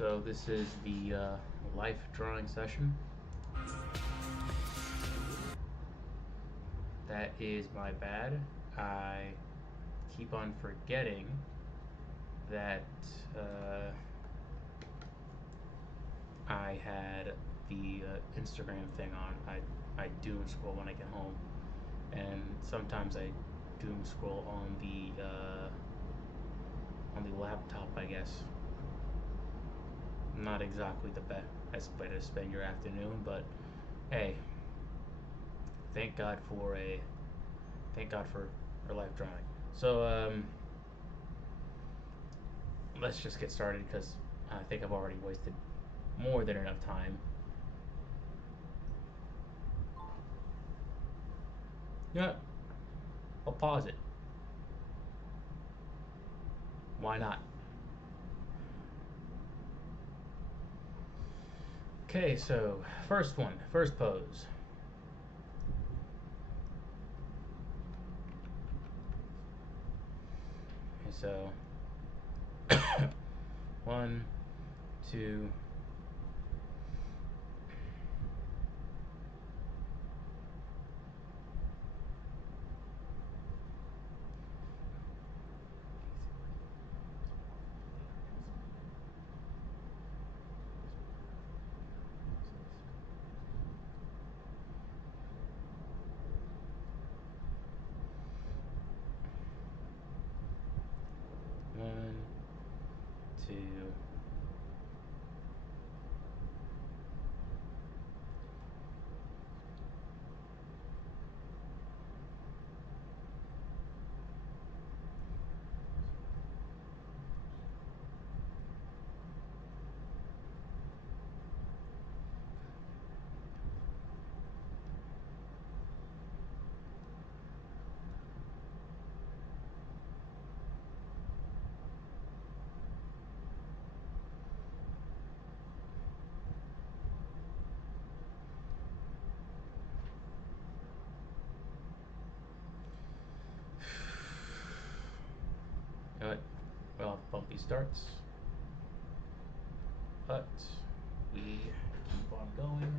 So this is the life drawing session. That is my bad. I keep on forgetting that I had the Instagram thing on. I doom scroll when I get home, and sometimes I doom scroll on the laptop, I guess. Not exactly the best way to spend your afternoon, but hey, thank God for a thank God for life drawing. So let's just get started because I think I've already wasted more than enough time. Yeah, I'll pause it. Why not? Okay, so first pose. Okay, so one, two, one, two. Alright, well, bumpy starts, but we keep on going.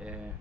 Yeah.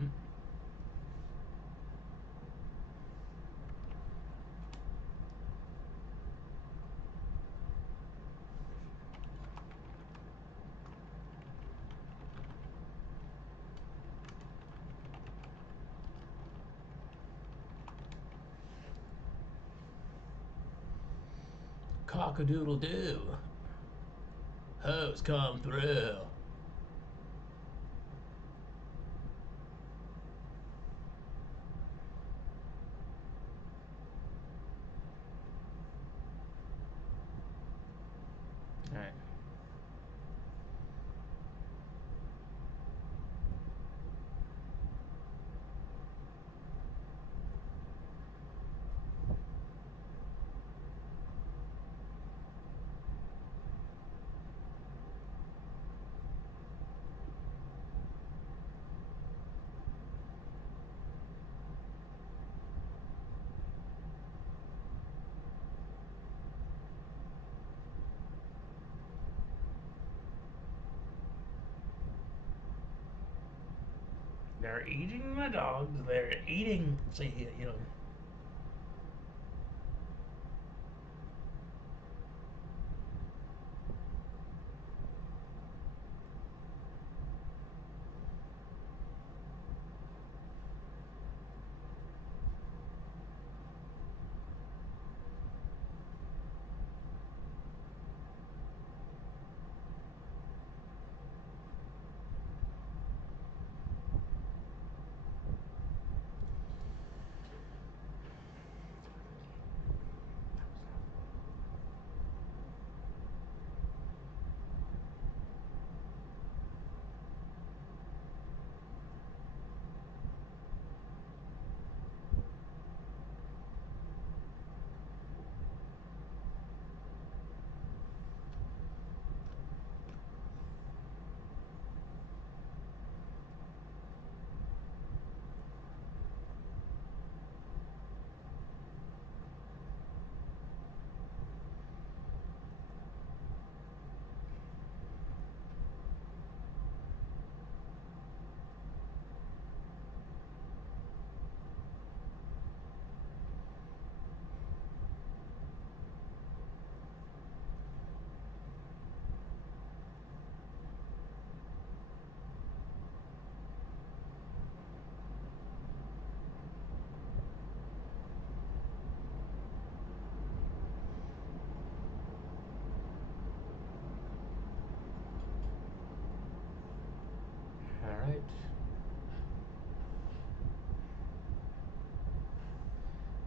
Mm, cock-a-doodle doo. Hoes come through. All right. They're eating my dogs. They're eating. See, you know.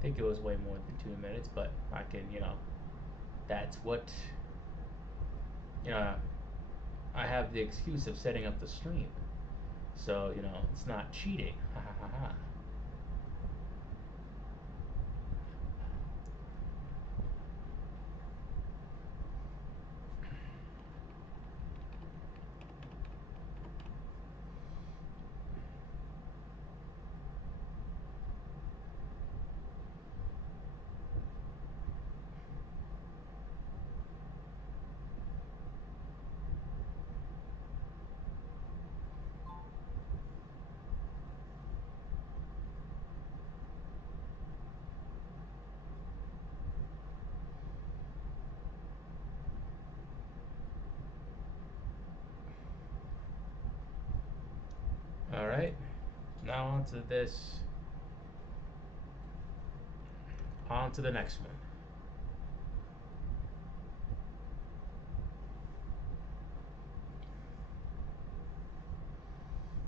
think it was way more than 2 minutes, but I can, that's what, you know, I have the excuse of setting up the stream. So, it's not cheating. Ha ha ha ha. All right. Now on to the next one.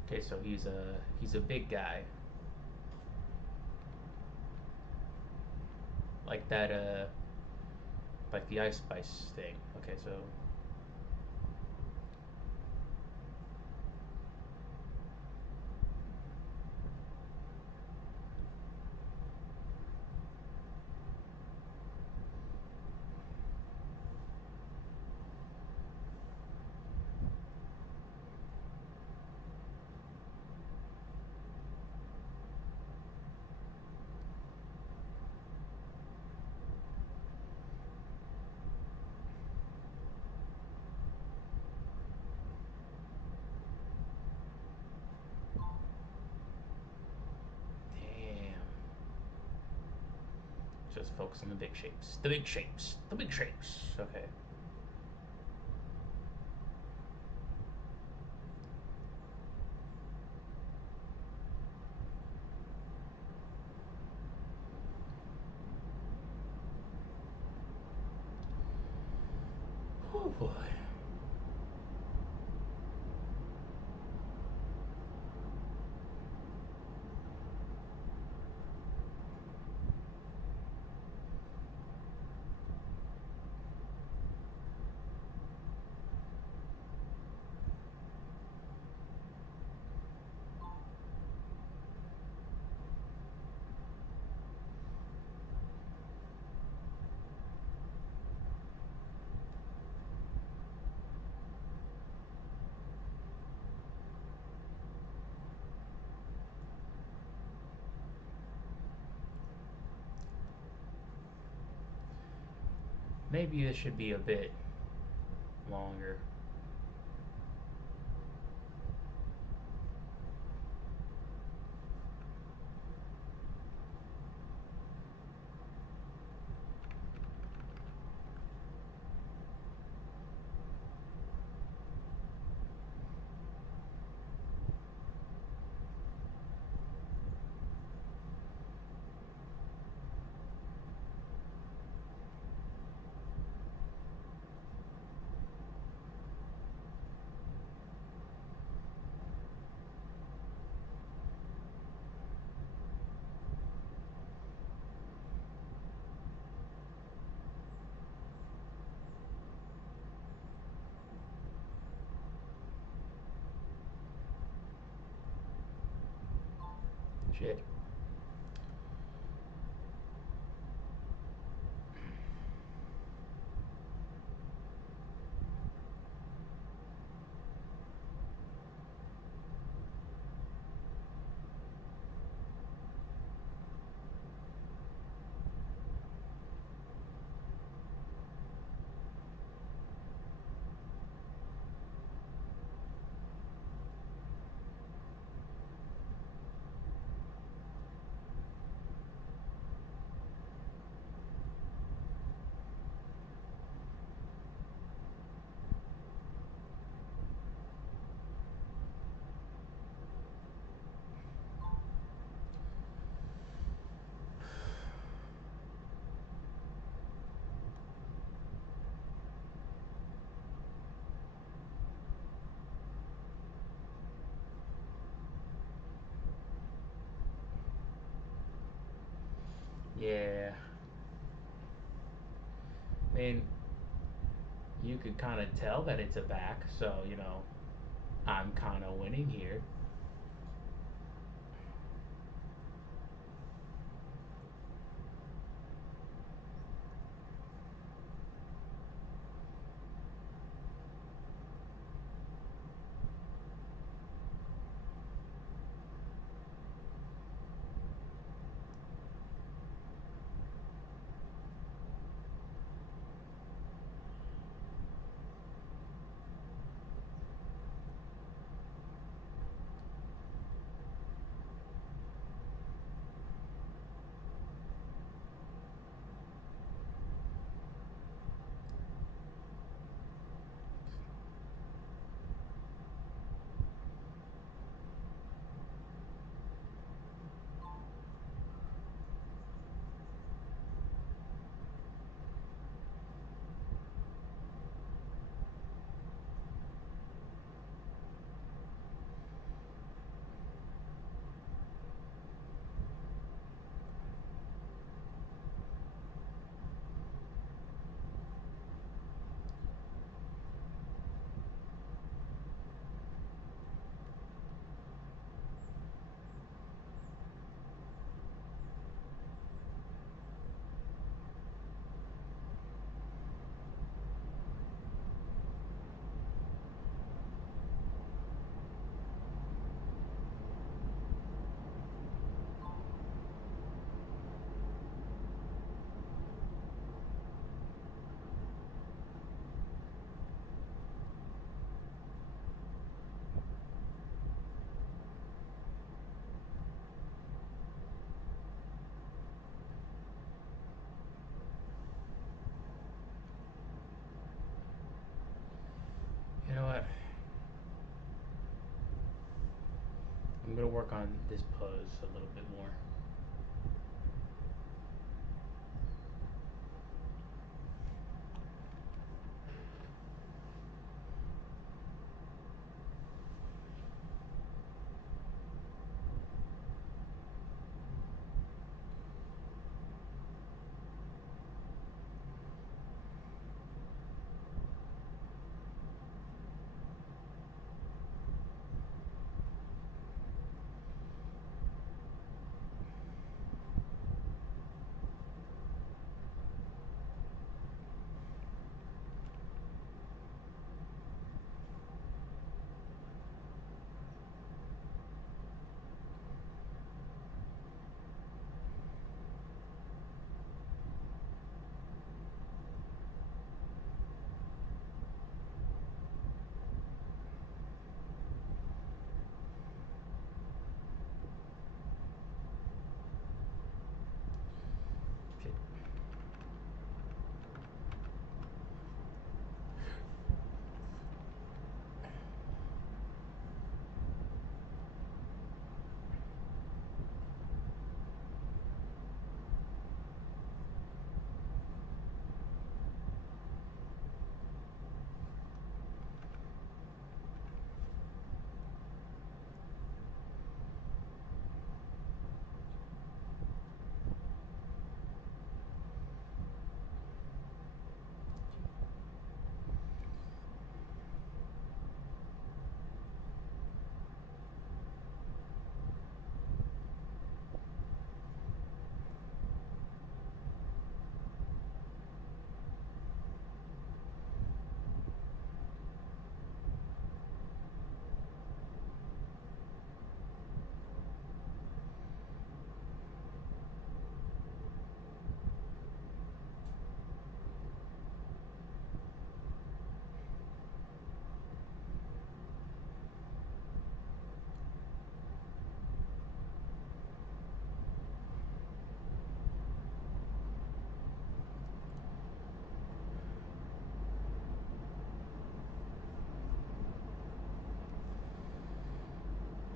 Okay, so he's a big guy. Like that like the Ice Spice thing. Okay, so damn. Just focus on the big shapes. The big shapes. The big shapes. Okay. Oh boy. Maybe this should be a bit longer. Shit. Yeah. I mean, you could kind of tell that it's a back, so, I'm kind of winning here. You know what? I'm gonna work on this pose a little bit more. Okay.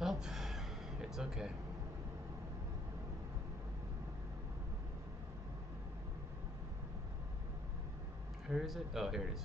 Well, it's okay. Where is it? Oh, here it is.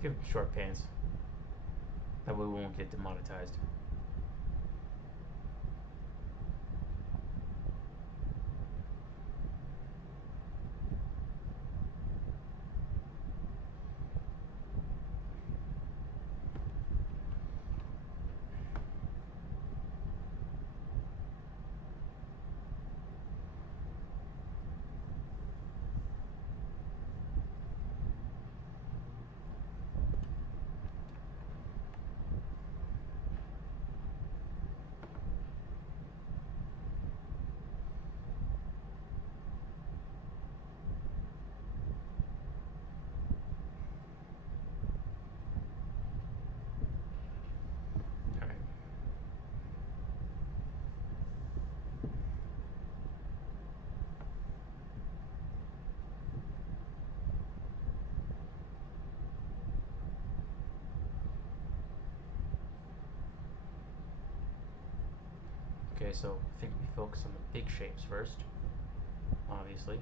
Let's give short pants. That way we won't get demonetized. Alright. Okay, so I think we focus on the big shapes first, obviously.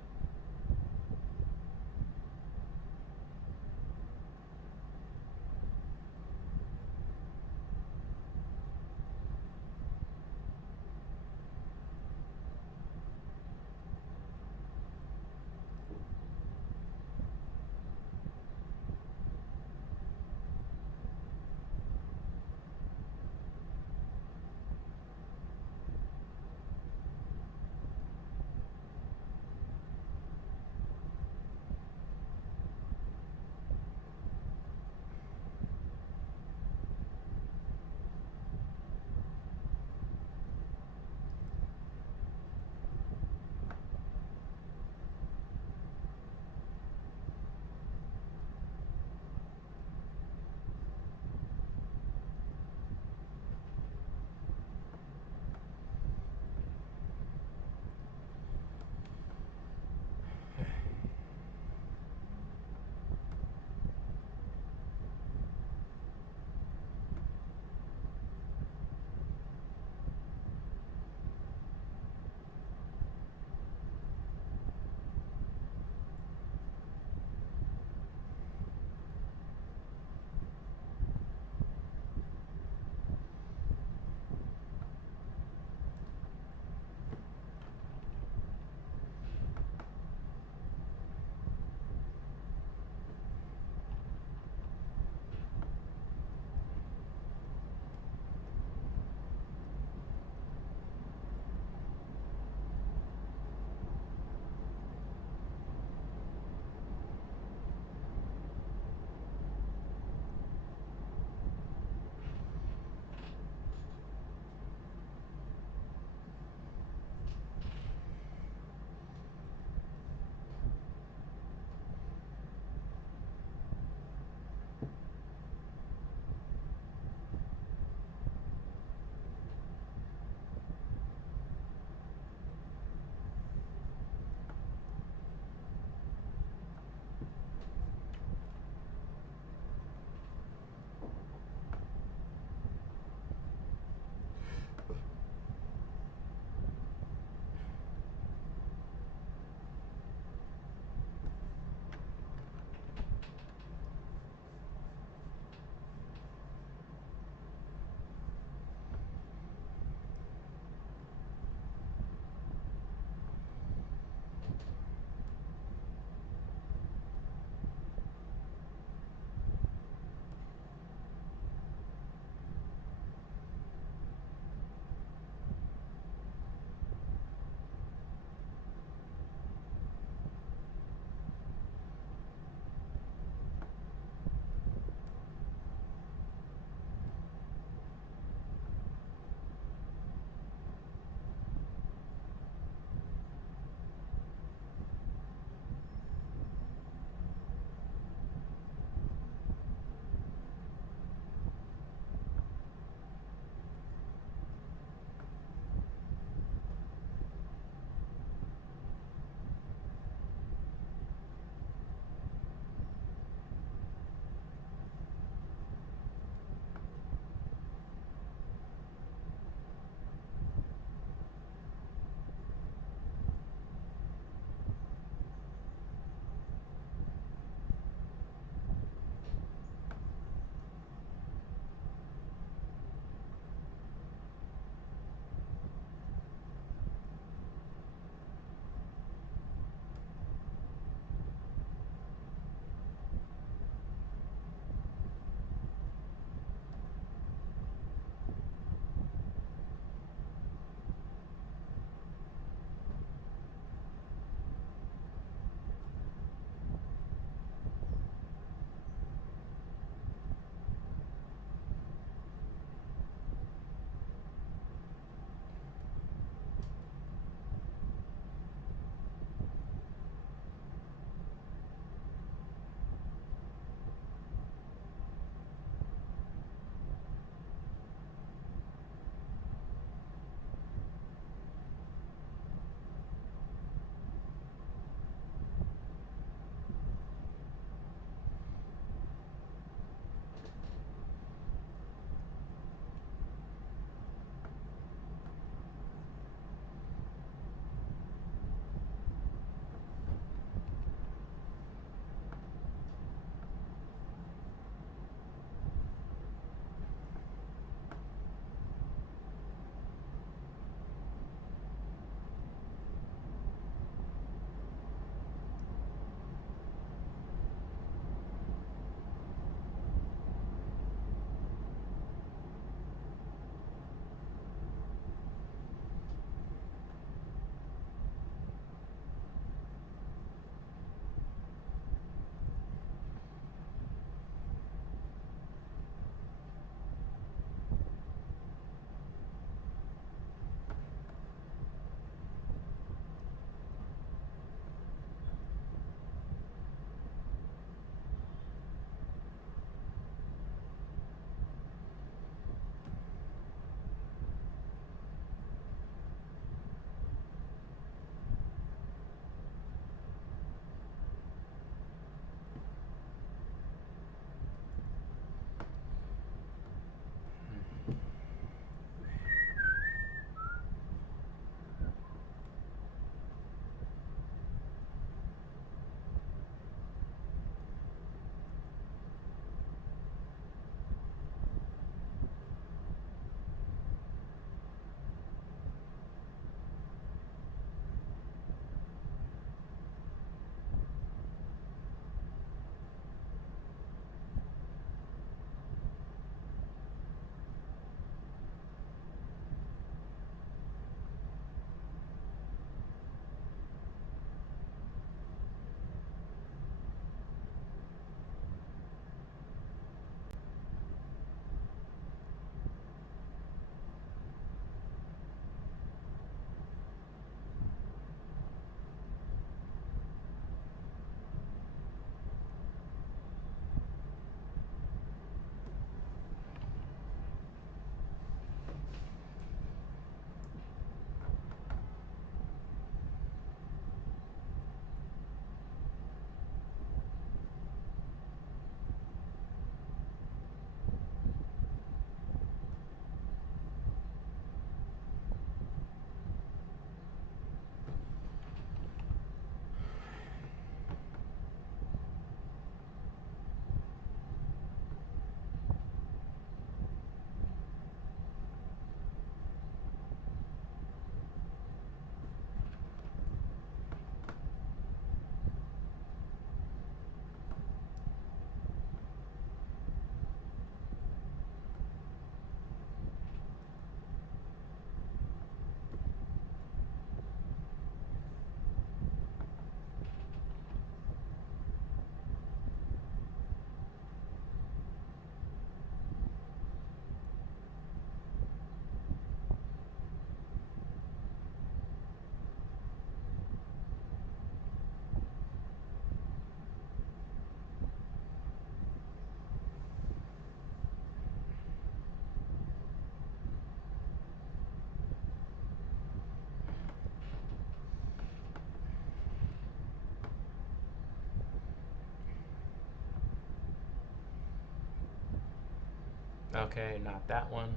Okay, not that one.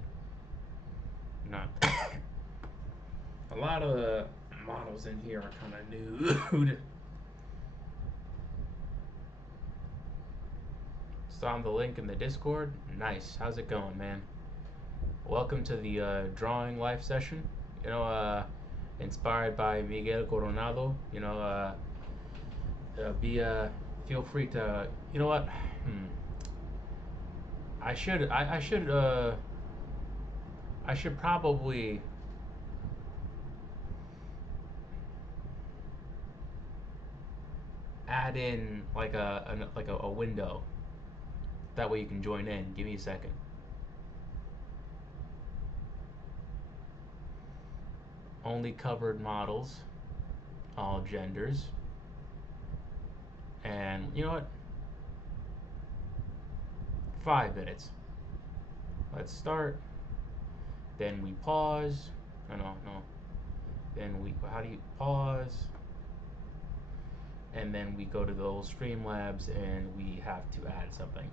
Not a lot of the models in here are kind of nude. Saw the link in the Discord. Nice. How's it going, man? Welcome to the drawing live session. You know, inspired by Miguel Coronado. You know, be feel free to. You know what? I should. I should probably add in like a window. That way you can join in. Give me a second. Only covered models, all genders. And you know what? 5 minutes. Let's start. Then we pause. No. Then we, how do you pause? And then we go to the old Streamlabs and we have to add something.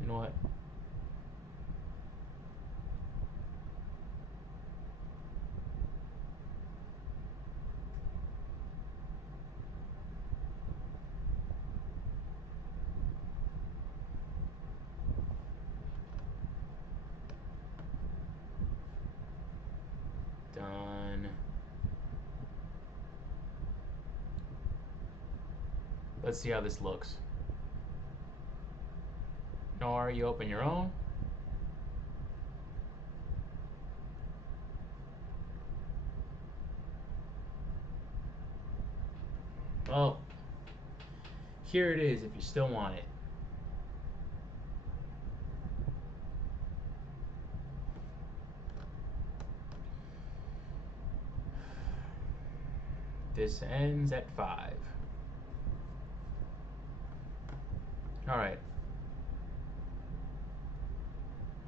You know what? Done. Let's see how this looks. Nor you open your own. Well, here it is if you still want it. This ends at 5. Alright.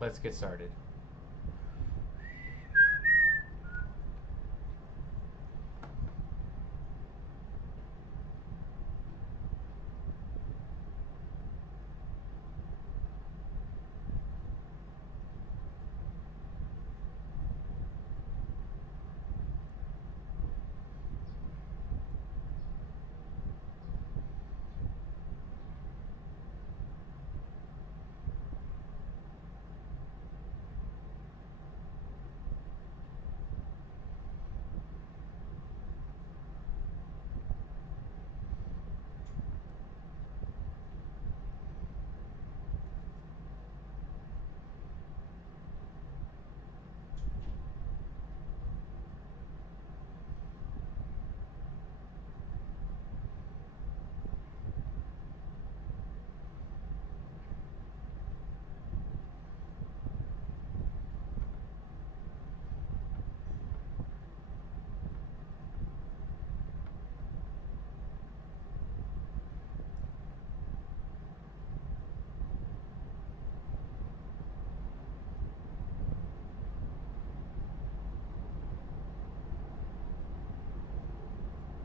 Let's get started.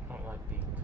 I don't like being to do.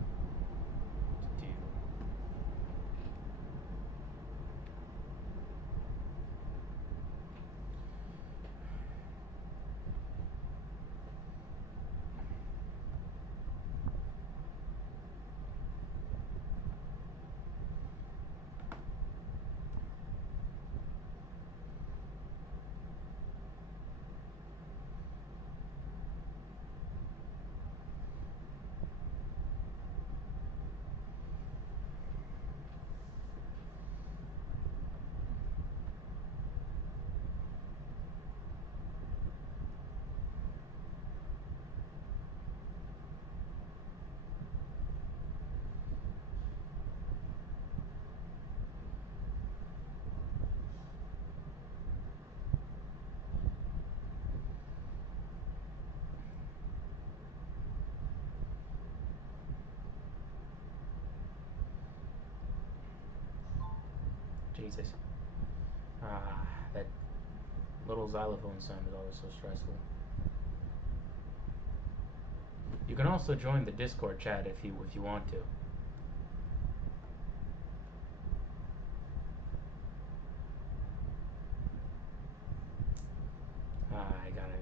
Jesus. That little xylophone sound is always so stressful. You can also join the Discord chat if you want to. I gotta.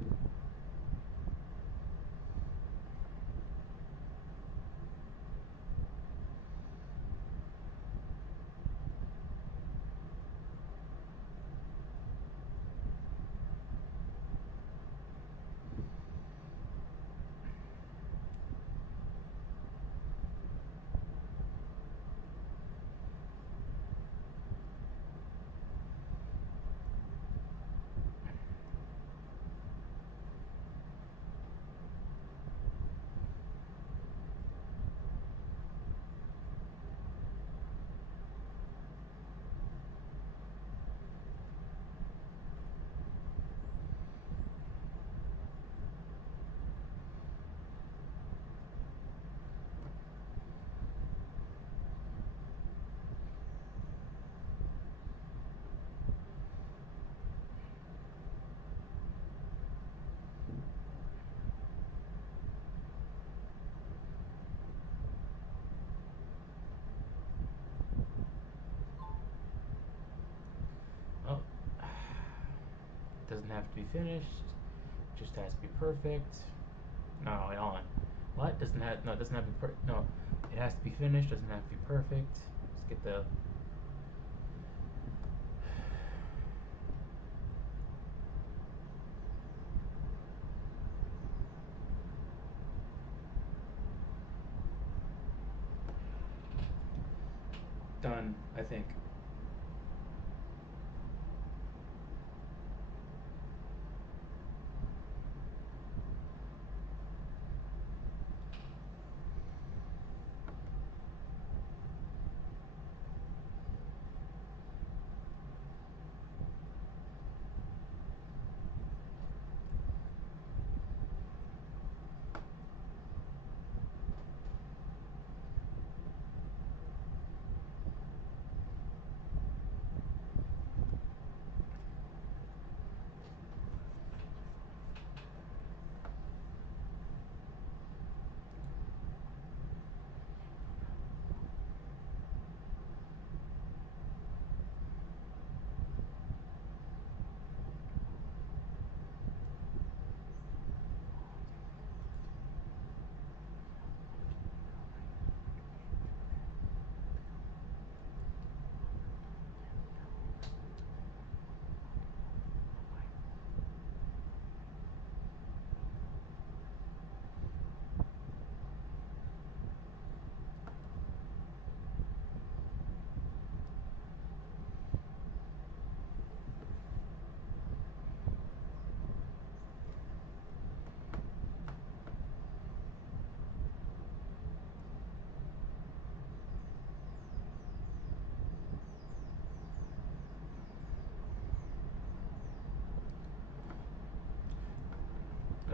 Oh, doesn't have to be finished. Just has to be perfect. No, wait, hold on. What? Doesn't have no? It doesn't have to be no. It has to be finished. Doesn't have to be perfect. Let's get the. Done, I think.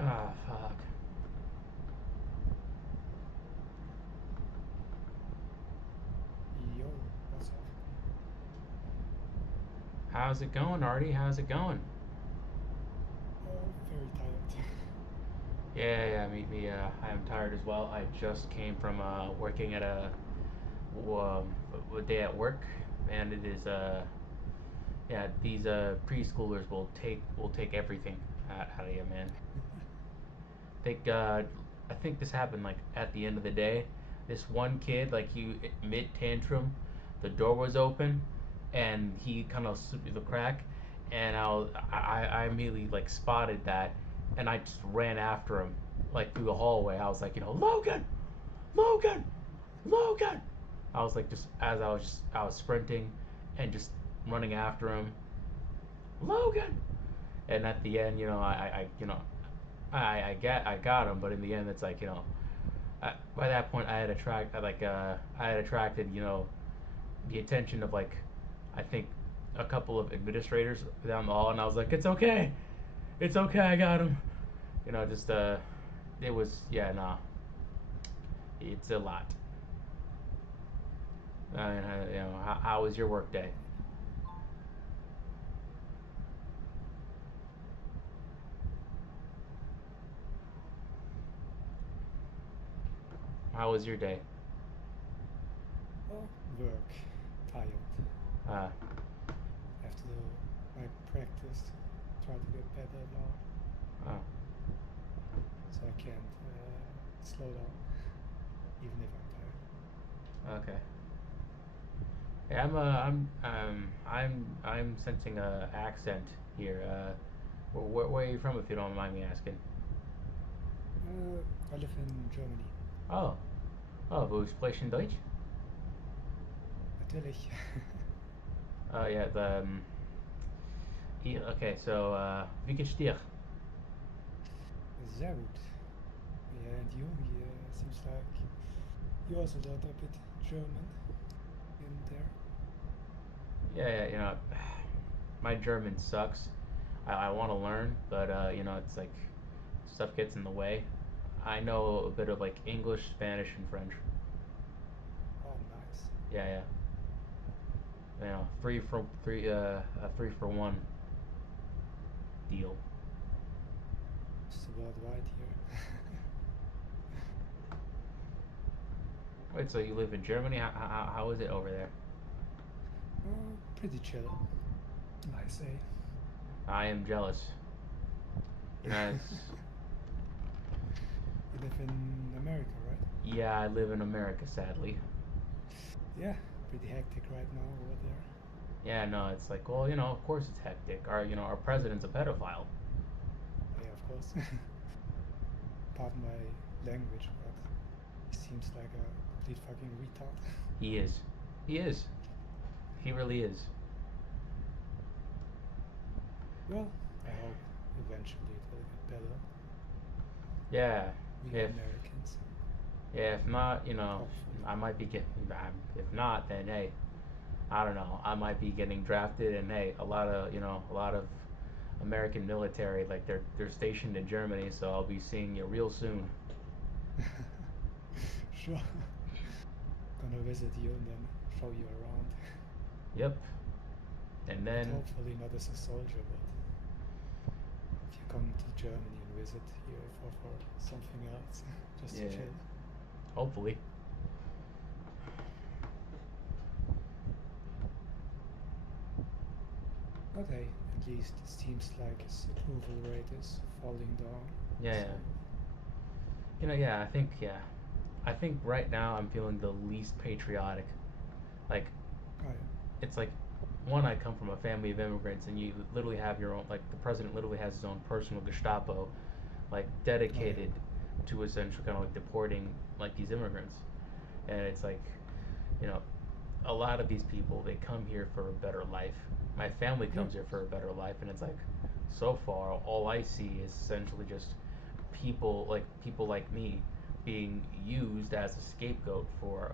Ah, fuck. Yo, what's up? How's it going, Artie? How's it going? Very tired. Yeah, me. I am tired as well. I just came from working at a day at work, and it is yeah, these preschoolers will take everything out of you, man. Think I think this happened like at the end of the day. This one kid, like he mid tantrum, the door was open, and he kind of slipped through the crack, and I immediately like spotted that, and I just ran after him like through the hallway. I was like, Logan, Logan, Logan. I was like just as I was sprinting, and just running after him, Logan. And at the end, I got him, but in the end, it's like by that point, I had attracted the attention of like I think a couple of administrators down the hall, and I was like, it's okay, I got him. Just it was yeah, nah, it's a lot. How was your work day? how was your day? Oh, work, tired. Uh, Have to do my practice, try to get better now, oh, so I can't slow down, even if I'm tired. okay. Yeah, I'm sensing a accent here. Where are you from, if you don't mind me asking? I live in Germany. Oh, oh, wo sprechen Deutsch? Natürlich. Yeah, okay, so, wie geht's dir? Sehr gut. Yeah, and you? Yeah, seems like you also learned a bit German in there. Yeah, yeah, my German sucks. I want to learn, but, it's like stuff gets in the way. I know a bit of like English, Spanish, and French. Oh, nice. Yeah, yeah. A 3 for 1 deal. Just about right here. Wait, so you live in Germany? How is it over there? Pretty chill, I say. I am jealous. You know, You it's, live in America, right? yeah, I live in America, sadly. Yeah, pretty hectic right now over there. Yeah, no, it's like, well, of course it's hectic. Our president's a pedophile. Oh, yeah, of course. Pardon my language, but he seems like a complete fucking retard. He is. He is. He really is. Well, I hope eventually it will get better. Yeah. We are If Americans, yeah, if not, hopefully. I might be getting. If not, then hey, I don't know. I might be getting drafted, and hey, a lot of American military, like they're stationed in Germany, so I'll be seeing you real soon. Sure. Gonna visit you and then show you around. Yep. And But then, hopefully not as a soldier, but if you come to Germany and visit here for something else, just to yeah, chill. hopefully. But hey, at least it seems like his approval rate is falling down. Yeah, yeah. So, I think right now I'm feeling the least patriotic. Like, oh yeah, it's like, one, I come from a family of immigrants, and you literally have your own, like, the president literally has his own personal Gestapo, like, oh yeah, dedicated to essentially kind of like deporting, like, these immigrants. And it's like, you know, a lot of these people, they come here for a better life. My family yeah, comes of here course. for a better life, and it's like, so far, all I see is essentially just people like me being used as a scapegoat for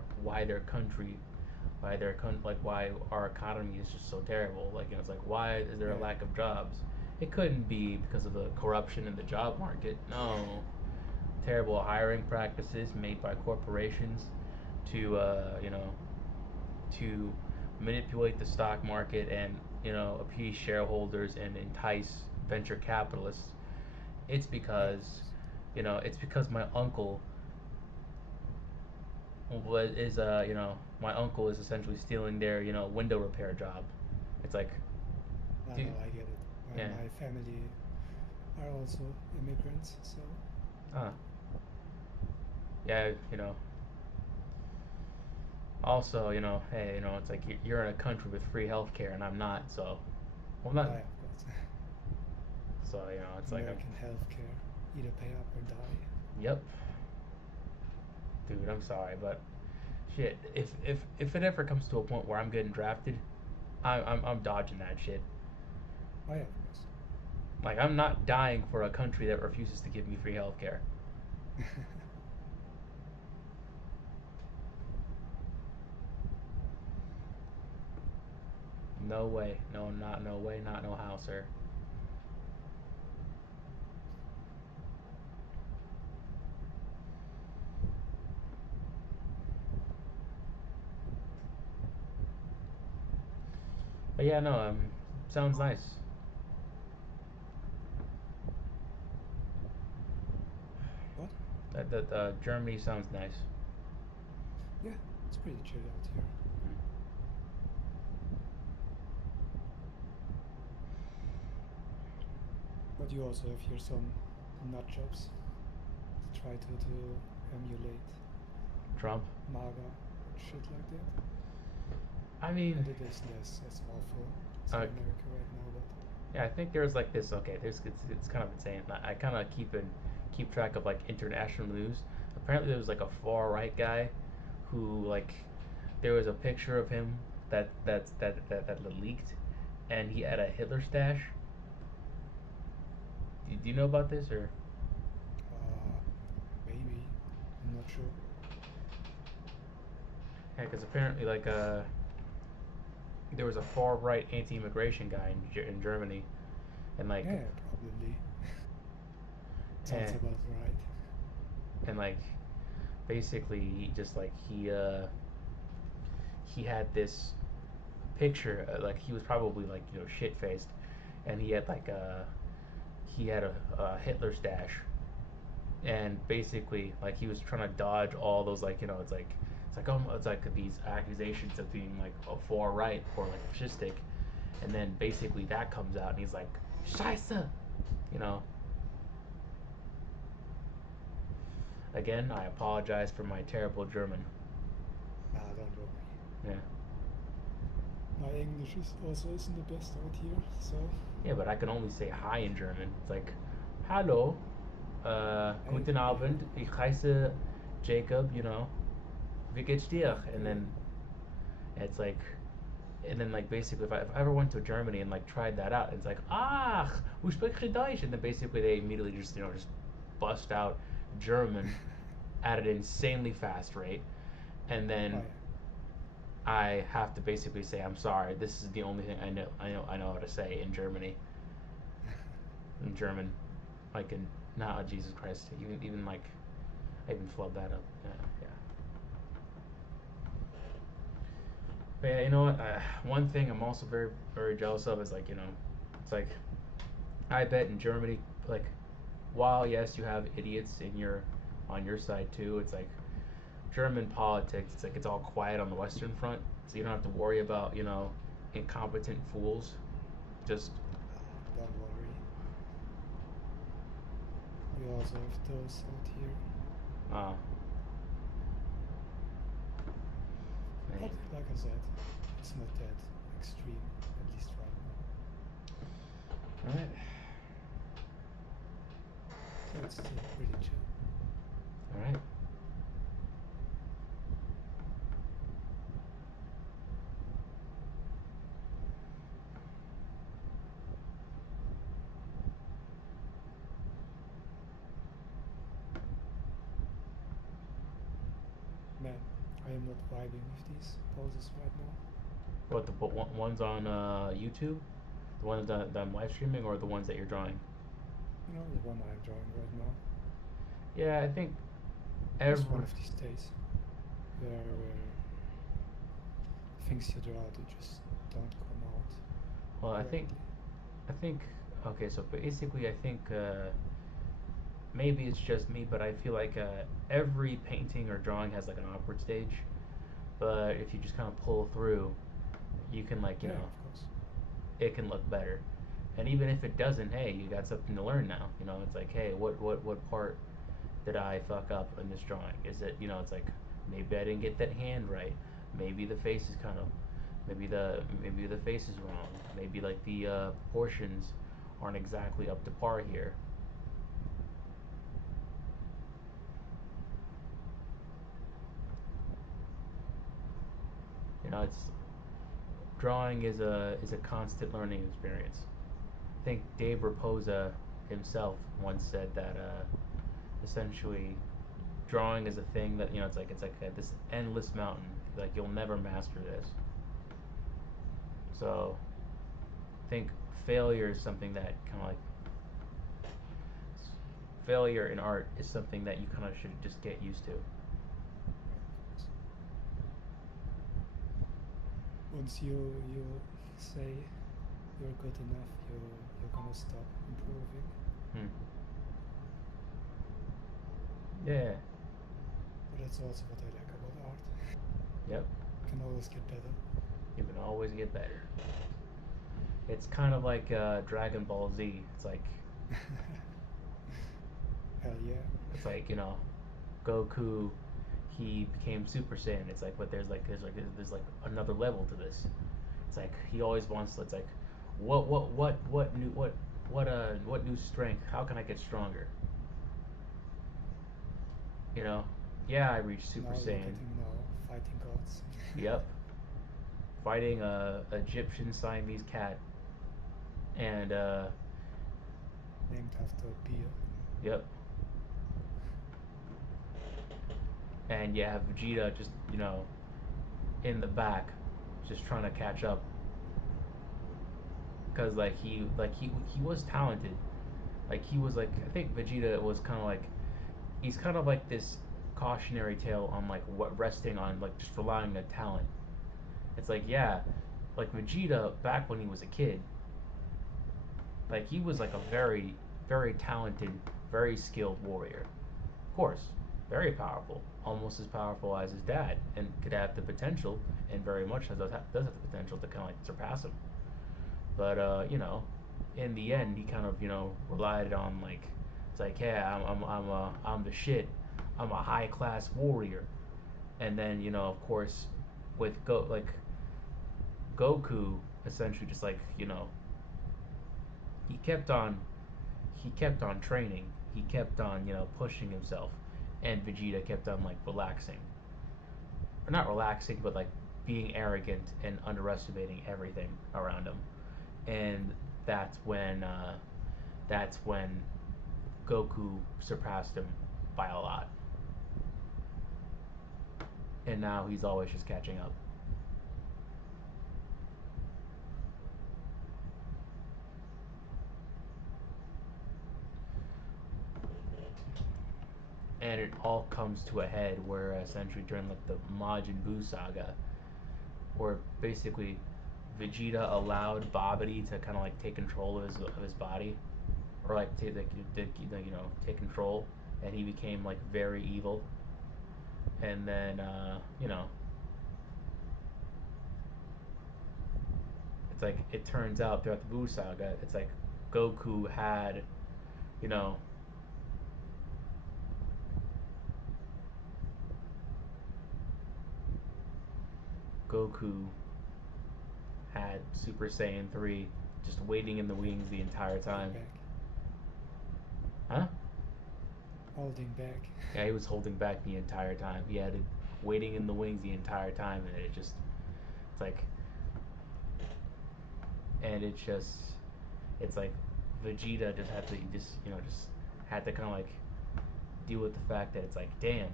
why our economy is just so terrible. Like, it's like, why is there Yeah, a lack of jobs? It couldn't be because of the corruption in the job market. No, terrible hiring practices made by corporations to to manipulate the stock market and appease shareholders and entice venture capitalists. It's yeah, of because course. my uncle my uncle is essentially stealing their window repair job. It's like, No, dude, no, I get it. yeah, My family are also immigrants, so uh, yeah, also, hey, it's like you're in a country with free healthcare and I'm not, so well, oh not yeah, of course. so it's like I'm American healthcare, either pay up or die. yep, dude, I'm sorry, but shit, if it ever comes to a point where I'm getting drafted, I'm dodging that shit. Oh yeah, of course. Like, I'm not dying for a country that refuses to give me free healthcare. No way, no way, not no how, sir. But yeah, no, sounds nice. What? That Germany sounds nice. It's pretty chill out here. But you also have here some nut jobs to try to emulate Trump. MAGA shit like that. I mean, And it is less as awful as in America right now, but yeah, I think there's like this. Okay, it's kind of insane. I kind of keep track of like international news. Apparently, there was like a far right guy who like there was a picture of him that leaked, and he had a Hitler stash. Do you know about this or? uh, maybe. I'm not sure. Yeah, because apparently like there was a far right anti-immigration guy in Germany, and like Yeah, probably. Sounds eh, about right. and like basically he just like he had this picture like he was probably like shit faced, and he had like a Hitler stash, and basically like he was trying to dodge all those like it's like these accusations of being like a far right or like fascistic, and then basically that comes out and he's like Scheiße, you know. Again, I apologize for my terrible German. Ah, don't worry. Yeah. My English is also isn't the best out here, so Yeah, but I can only say hi in German. It's like, hallo, hey, guten hey, Abend, ich heiße Jacob, wie geht's dir? And okay. then it's like, and then like basically if I ever went to Germany and like tried that out, it's like, ach, wo spricht ihr Deutsch? And then basically they immediately just bust out German at an insanely fast rate. And Oh then yeah. I have to basically say, I'm sorry, this is the only thing I know how to say in Germany. In German. Like in not Jesus Christ. Even like I even flubbed that up. Yeah. But yeah, you know what? One thing I'm also very jealous of is like it's like I bet in Germany, like while yes you have idiots in your on your side too, it's like German politics. It's like it's all quiet on the Western Front, so you don't have to worry about incompetent fools. Just Don't worry. We also have those out here. uh, But like I said, it's not that extreme, at least right now. all right, So it's still pretty chill. all right. Man, I am not vibing with these poses right now. What the ones on YouTube, the ones that I'm live streaming, or the ones that you're drawing? You know, the one I'm drawing right now. Yeah, I think Just one every of these days where things you draw they just don't come out well, correctly. I think okay. So basically, I think maybe it's just me, but I feel like every painting or drawing has like an awkward stage. But if you just kind of pull through, you can like Yeah, of course. it can look better. And even if it doesn't, hey, you got something to learn now. It's like, hey, what part did I fuck up in this drawing? Is it it's like maybe I didn't get that hand right. Maybe the face is kind of maybe the face is wrong. Maybe like the proportions aren't exactly up to par here. It's drawing is a constant learning experience. I think Dave Raposa himself once said that essentially drawing is a thing that this endless mountain. Like you'll never master this. So I think failure is something that kind of like failure in art is something that you kind of should just get used to. Yeah, of course. Once you say you're good enough, you're gonna stop improving. Hmm. Yeah. But that's also what I like about art. Yep. Can always get better. You can always get better. It's kind of like Dragon Ball Z. Hell yeah. It's like Goku, he became Super Saiyan. It's like, but there's like another level to this. It's like he always wants. It's like, what new strength? How can I get stronger? You know, yeah, I reached Super Now look Saiyan. at him now, fighting gods. Yep, fighting a Egyptian Siamese cat, and Named after a beer. yep, and you have Vegeta just in the back, just trying to catch up, because he was talented. Like he was like I think Vegeta was kind of like he's kind of like this cautionary tale on like what resting on like just relying on talent. It's like yeah, like Vegeta back when he was a kid, like he was like a very talented, very skilled warrior. Of course, very powerful, almost as powerful as his dad, and could have the potential, and very much does have the potential to kind of like surpass him. But in the end, he kind of relied on like it's like yeah, I'm the shit. I'm a high class warrior, and then of course with Goku essentially just like he kept on he kept on training. He kept on pushing himself, and Vegeta kept on like relaxing, or not relaxing, but like being arrogant and underestimating everything around him. And that's when uh, that's when Goku surpassed him by a lot, and now he's always just catching up. And it all comes to a head where essentially during like the Majin Buu saga, where basically Vegeta allowed Babidi to kind of like take control of his body, or like take control, and he became like very evil. And then it's like it turns out throughout the Buu saga, it's like Goku had you know Goku had Super Saiyan 3 just waiting in the wings the entire Holding time. back. Huh? Holding back. Yeah, he was holding back the entire time. He had it waiting in the wings the entire time, and it's like, and it's like Vegeta just had to kind of like deal with the fact that it's like, damn,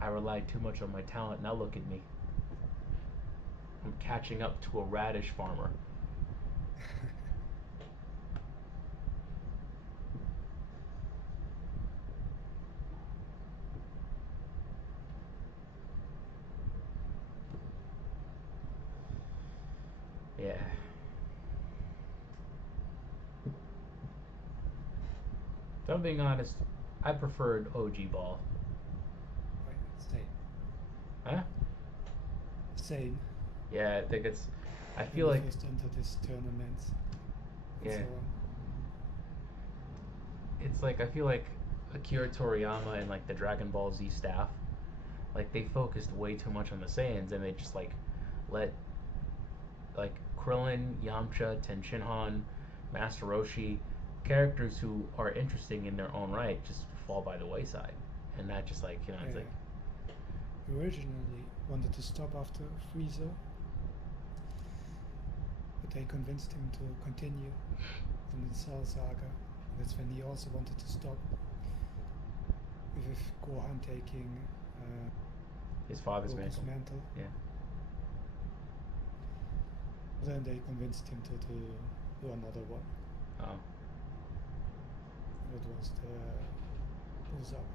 I relied too much on my talent. Now look at me. I'm catching up to a radish farmer. Yeah. So I'm being honest, I preferred OG Ball. Right, same. Huh? Same. Yeah, I think it's. I When feel we like first entered this tournament and yeah, so on. it's like I feel like Akira Toriyama and like the Dragon Ball Z staff, like they focused way too much on the Saiyans, and they just like let like Krillin, Yamcha, Tenshinhan, Master Roshi, characters who are interesting in their own right, just fall by the wayside, and that just like it's like Originally wanted to stop after Frieza, but they convinced him to continue in the Cell Saga. That's when he also wanted to stop, with Gohan taking his father's Goku's mantle. Yeah. Then they convinced him to do another one. Oh. It was the Usopp.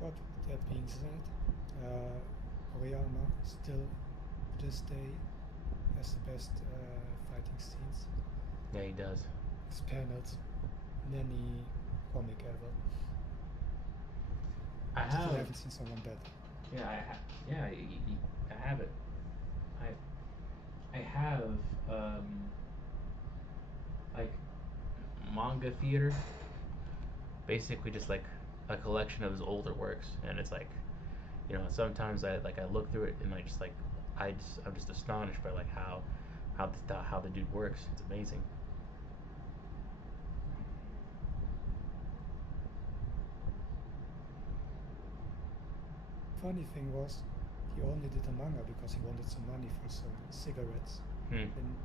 But that being said, Toriyama still to this day has the best fighting scenes. Yeah, he does. It's panels in any comic ever. I I still have. haven't seen someone better. Yeah, yeah, I have it. I have um like manga theater, basically just like a collection of his older works, and it's like, sometimes I look through it and I'm just astonished by like how the dude works. It's amazing. Funny thing was, he only did a manga because he wanted some money for some cigarettes, Hmm. and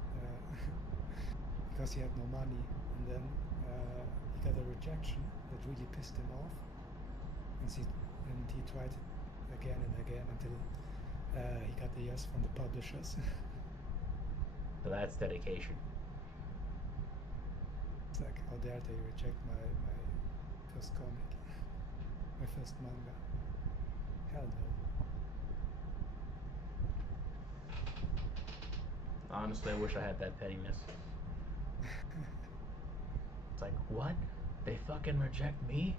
because he had no money, and then he got a rejection that really pissed him off, and he tried it again and again until he got the yes from the publishers. So that's dedication. It's like, how dare they reject my first comic, my first manga? Hell no. Honestly, I wish I had that pettiness. It's like, what? They fucking reject me,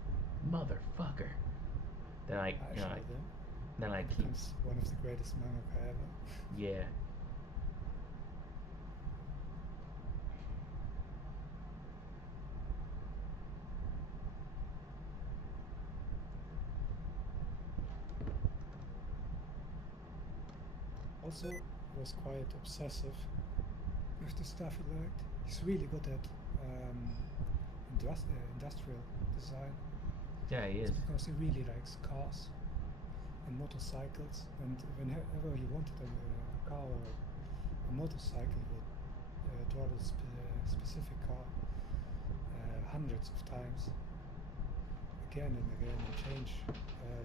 motherfucker. Then I show them. then I He keep, becomes one of the greatest mangaka ever. yeah. Also, he was quite obsessive with the stuff he liked. He's really good at industrial design. Yeah, he It's is. because he really likes cars and motorcycles, and whenever he wanted a car or a motorcycle, he would draw the specific car hundreds of times, again and again, and change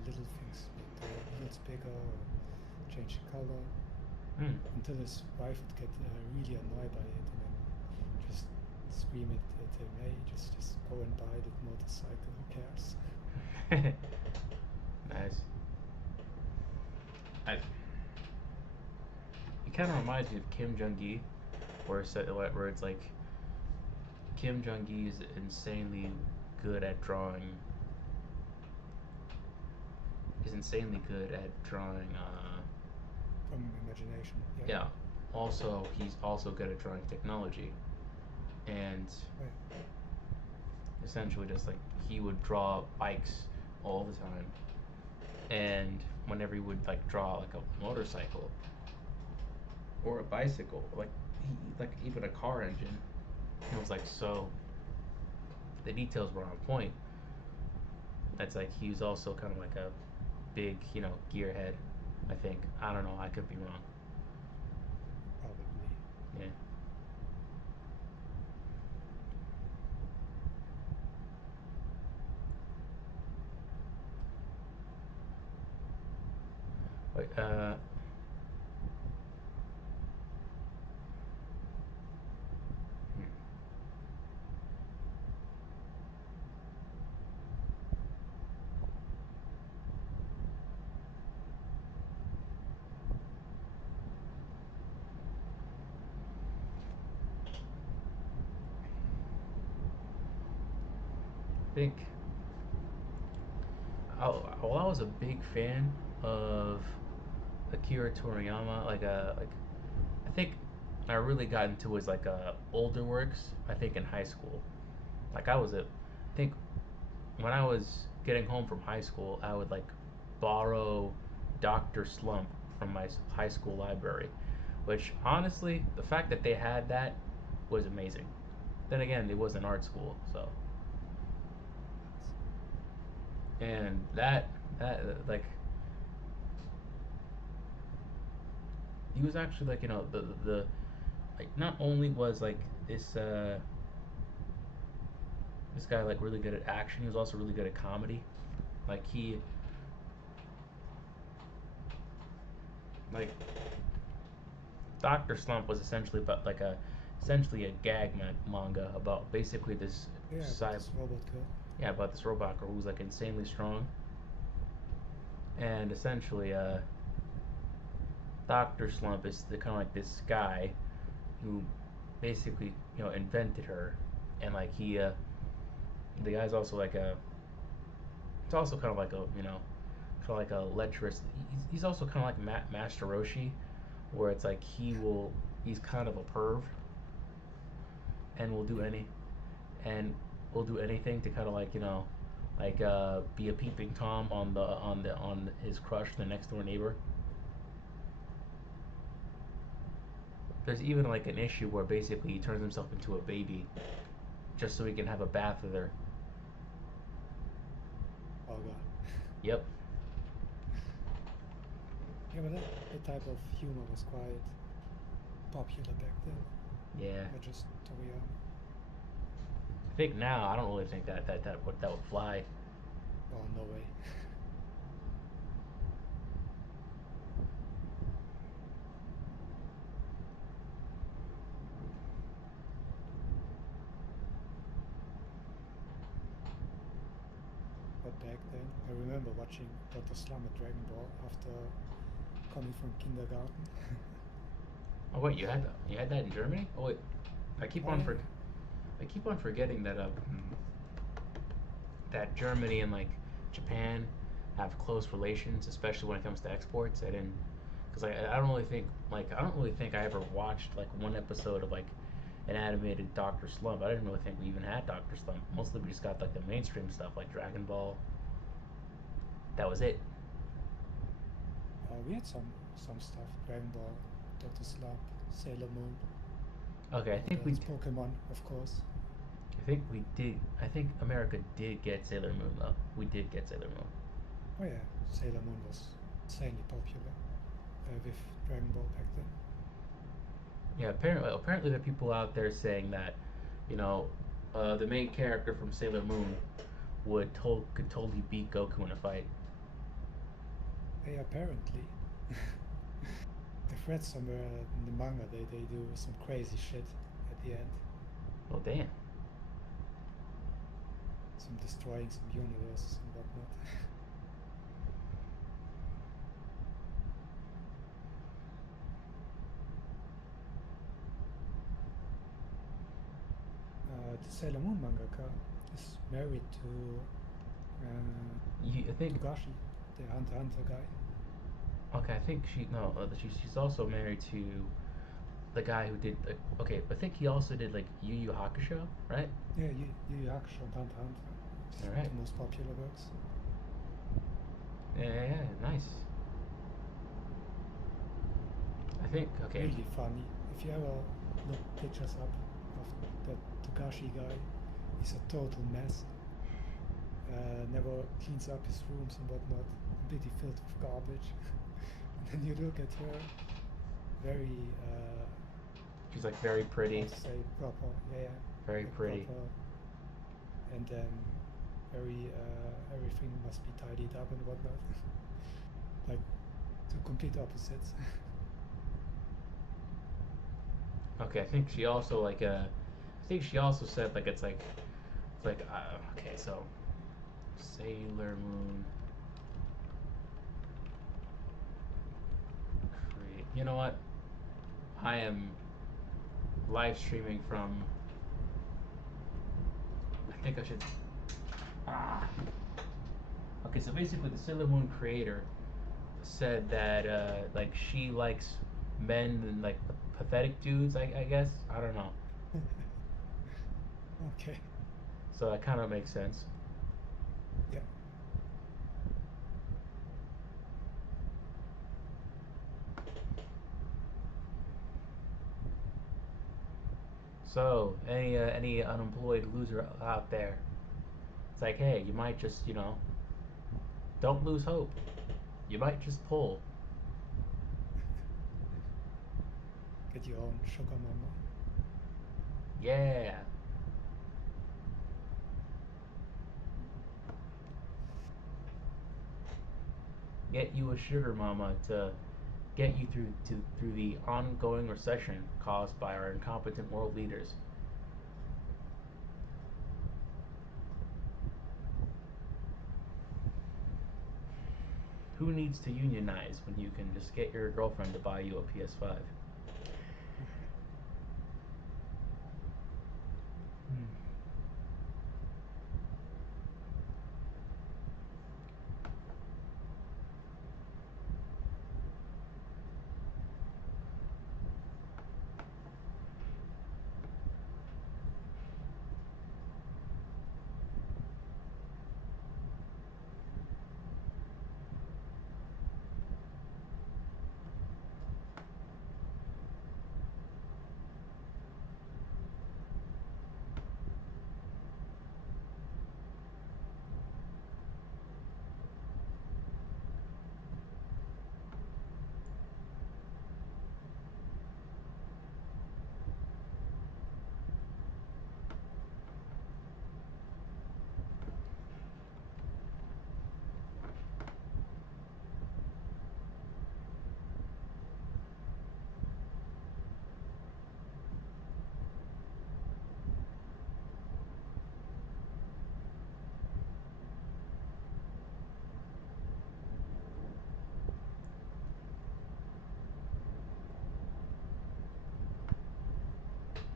little things, make the wheels bigger or change the color, Hmm. until his wife would get really annoyed by it, and then just scream at him, hey, just go and buy that motorcycle, who cares? Nice. I. It kind of reminds me of Kim Jong Gi, where it's like Kim Jong Gi is insanely good at drawing. Is insanely good at drawing. From imagination, yeah. Yeah. Also, he's also good at drawing technology, and Right. essentially just like he would draw bikes all the time, and whenever he would like draw like a motorcycle or a bicycle, like even a car engine, it was like so the details were on point. That's like he's also kind of like a big, gearhead. I think. I don't know. I could be wrong. Probably. Yeah. But hmm. I think. Well, I was a big fan of Akira Toriyama. I think I really got into his older works. I think in high school. I think when I was getting home from high school, I would like borrow Doctor Slump from my high school library, which honestly, the fact that they had that was amazing. Then again, it was an art school, so and that he was actually like the like not only was like this guy like really good at action, he was also really good at comedy. Like he like Doctor Slump was essentially a gag manga about basically this Yeah, about sci this robot girl. yeah, about this robot girl who's like insanely strong, and essentially Doctor Slump is the kind of like this guy who basically invented her, and like the guy's also like a it's also kind of like a kind of like a lecherous. He's also kind of like Master Roshi, where it's like he's kind of a perv and will do Yeah. and will do anything to kind of like be a peeping tom on his crush, the next door neighbor. There's even like an issue where basically he turns himself into a baby just so he can have a bath with her. Oh god. Yep. Yeah, but that type of humor was quite popular back then. Yeah. Not just Toriyama. I think now I don't really think that would fly. Oh, no way. But back then, I remember watching Dr. Slum at Dragon Ball after coming from kindergarten. Oh wait, you had that in Germany? Oh wait, I keep Oh on yeah, for I keep on forgetting that Germany and like Japan have close relations, especially when it comes to exports. I didn't because I don't really think I ever watched like one episode of like an animated Doctor Slump. I didn't really think we even had Doctor Slump. Mostly we just got like the mainstream stuff like Dragon Ball. That was it. we had some stuff. Dragon Ball, Dr. Slump, Sailor Moon. Okay, There's Pokemon, of course. I think we did. I think America did get Sailor Moon though. We did get Sailor Moon. Oh yeah, Sailor Moon was insanely popular with Dragon Ball back then. Yeah, apparently there are people out there saying that, you know, the main character from Sailor Moon could totally beat Goku in a fight. Hey, apparently, I've read somewhere in the manga they do some crazy shit at the end, Well, damn. some destroying some universes and whatnot. The Sailor Moon mangaka is married I think. to Gashi, the Hunter x Hunter guy. Okay, I think she no. She's also married to the guy who did. Like, okay, I think he also did like Yu Yu Hakusho, right? Yeah, Yu Yu Hakusho and Hunter x Hunter. All It's right. the most popular works. Yeah, yeah, yeah, nice. I think okay. Really funny. If you ever look pictures up of that Togashi guy, he's a total mess. Never cleans up his rooms and whatnot. Completely filled with garbage. And then you look at her, very, She's like very how pretty, to say, proper, yeah, very like pretty. proper, and then everything must be tidied up and whatnot. Like two complete opposites. Okay, I think she also I think she also said like it's like okay, so Sailor Moon create. You know what? I am live streaming from. I think I should. Ah. Okay, so basically, the Sailor Moon creator said that like she likes men and like pathetic dudes. I guess I don't know. Okay, So that kind of makes sense. yeah. So any unemployed loser out there, it's like hey, you might just don't lose hope. You might just pull. Get your own sugar mama. Yeah. Get you a sugar mama to get you through the ongoing recession caused by our incompetent world leaders. who needs to unionize when you can just get your girlfriend to buy you a PS5? Hmm.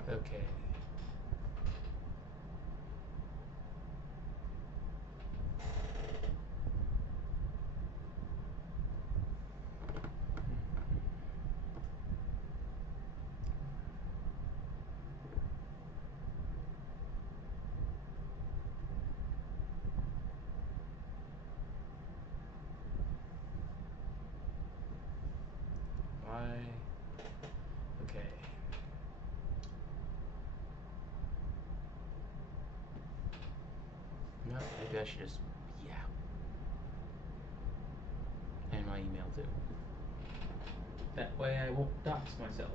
Okay. Why? Okay. No, maybe I should just, yeah. And my email too. That way I won't dox myself.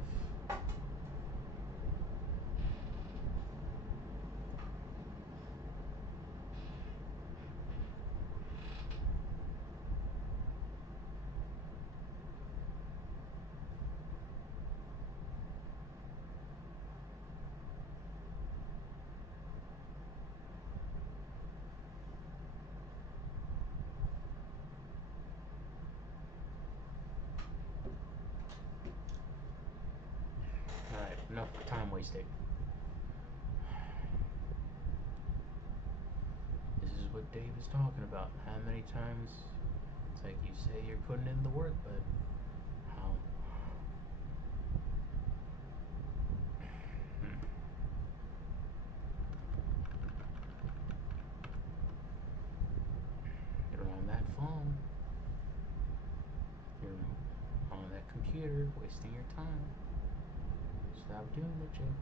Alright, enough time wasting. This is what Dave is talking about. How many times it's like you say you're putting in the work, but how? Hmm. You're on that phone. You're on that computer, wasting your time. Stop doing it, Jacob.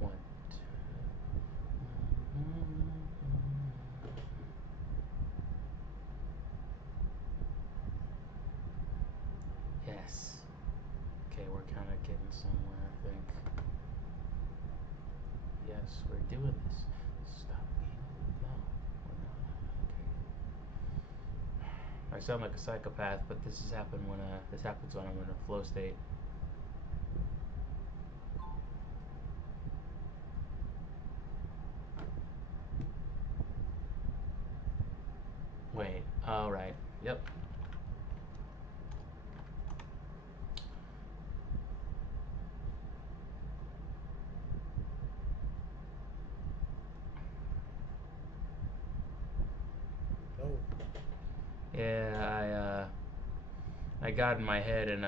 One, two. Yes. Okay, we're kind of getting somewhere, I think. Yes, we're doing this. Stop being. No, we're not. Okay. I sound like a psychopath, but this has happened when this happens when I'm in a flow state. Wait. All right. Yep. Oh, Yeah, I got in my head and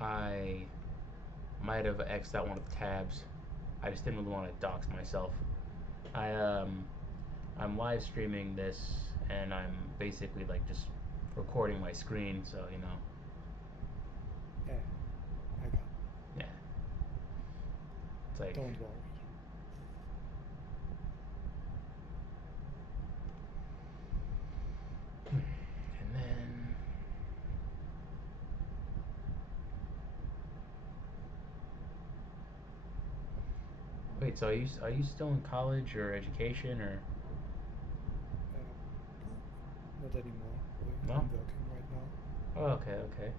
I might have X'd out one of the tabs. I just didn't really want to dox myself. I I'm live streaming this and I'm basically like just recording my screen, so you know. yeah, I got. Yeah. It's like Don't worry. and then Wait, so are you still in college or education or No, not anymore. no? I'm working right now. Oh, okay, okay.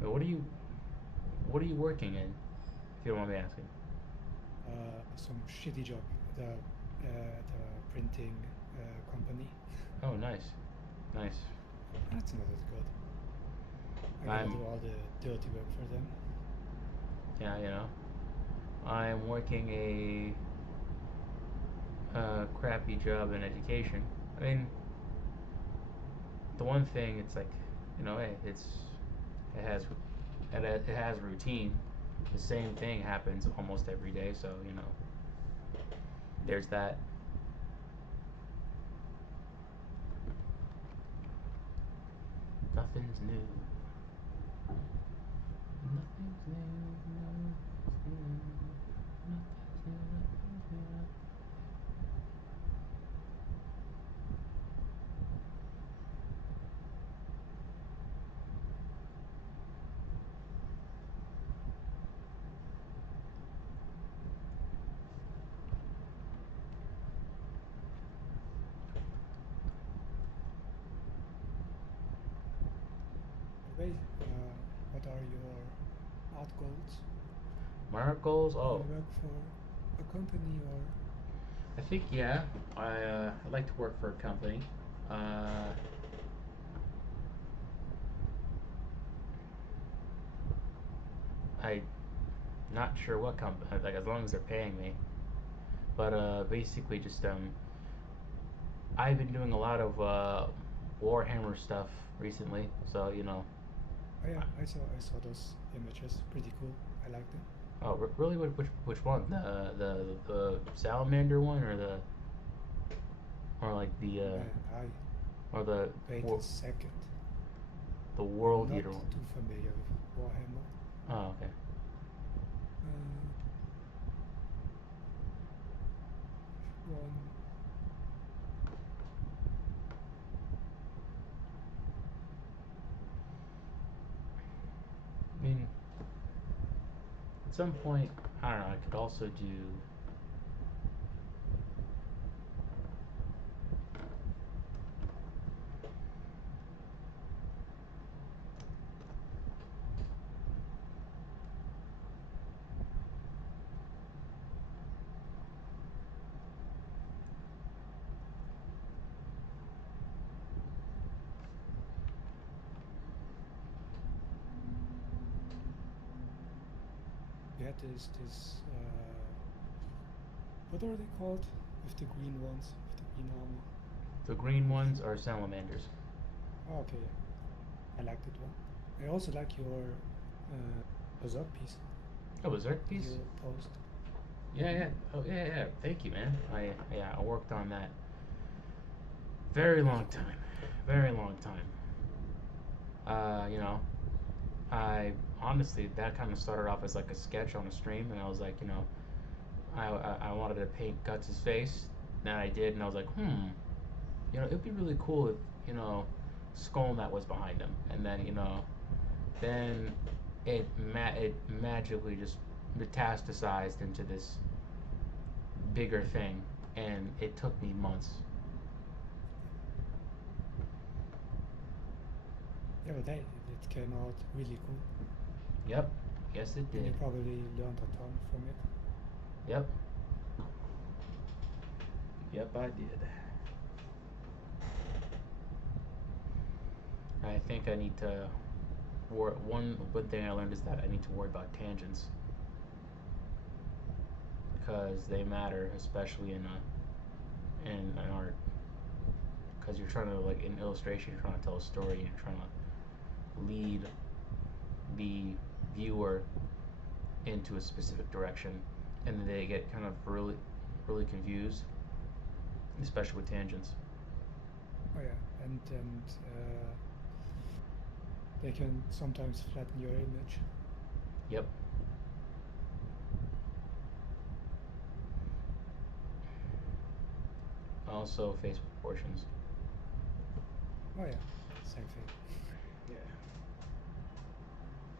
Wait, what are you working in? If you don't mind me asking. Some shitty job at a printing company. Oh, nice, nice. That's not that good. I gotta I'm do all the dirty work for them. yeah, I'm working a crappy job in education. I mean, the one thing it's like, hey, it has it has routine. The same thing happens almost every day, so there's that. Nothing's new. Nothing's new. Nothing's new. Nothing's new. Nothing's new. By the way, what are your art goals? Miracles. You Oh, wanna work for a company or? I think yeah. I'd like to work for a company. Uh, I not sure what company. Like as long as they're paying me. But basically just I've been doing a lot of Warhammer stuff recently. So Oh yeah, I saw those images. Pretty cool. I like them. oh really? Which one? The salamander one or like Man, I or the wait a second. the I'm world not eater one? too familiar with Warhammer. Oh, okay. Uh, one. I mean, at some point, I don't know. I could also do. We had this. What are they called? With the green ones, with the green armor. The green ones are salamanders. Oh, okay, yeah. I like that one. I also like your Berserk piece Oh, berserk that piece. you post. Yeah, Hmm. yeah. Oh, yeah, yeah. Thank you, man. I worked on that very Pretty long cool. time, very long time. You know, I honestly that kind of started off as like a sketch on a stream, and I was like, I wanted to paint Guts' face, and I did, and I was like, it'd be really cool if Skullnet was behind him, and then then it magically just metastasized into this bigger thing, and it took me months. Yeah, but hey, it came out really cool, Yep, yes it and you did. probably learned a ton from it. Yep, yep I did. I think I need to. One thing I learned is that I need to worry about tangents because they matter, especially in art. Because you're trying to like in illustration, you're trying to tell a story, you're trying to lead the viewer into a specific direction, and then they get kind of really confused, especially with tangents. Oh yeah, and they can sometimes flatten your image. Yep. Also, face proportions. Oh yeah, same thing. Yeah.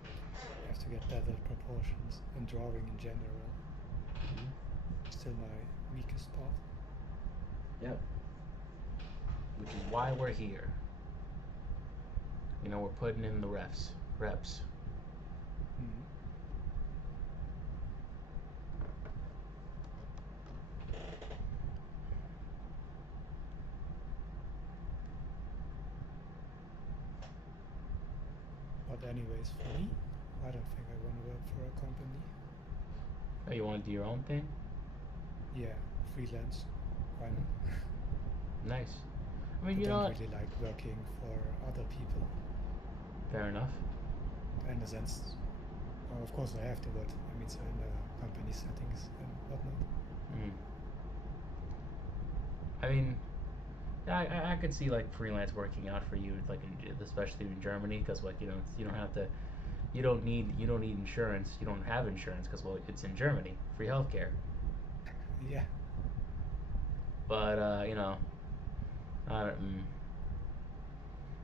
You have to get better proportions in drawing in general. Mm-hmm. still my weakest part. Yep. Which is why we're here. You know, we're putting in the reps. Mm. But anyways, for me, I don't think I want to work for a company. Oh, you want to do your own thing? Yeah, freelance. Why not? Nice. I mean, I you know don't what? really like working for other people. Fair enough. In a sense, of course I have to, but I mean, so in the company settings and whatnot. Mm. I mean, yeah, I could see like freelance working out for you, like especially in Germany, because like you don't have to, you don't need insurance, you don't have insurance because well it's in Germany, free healthcare. Yeah, But I don't,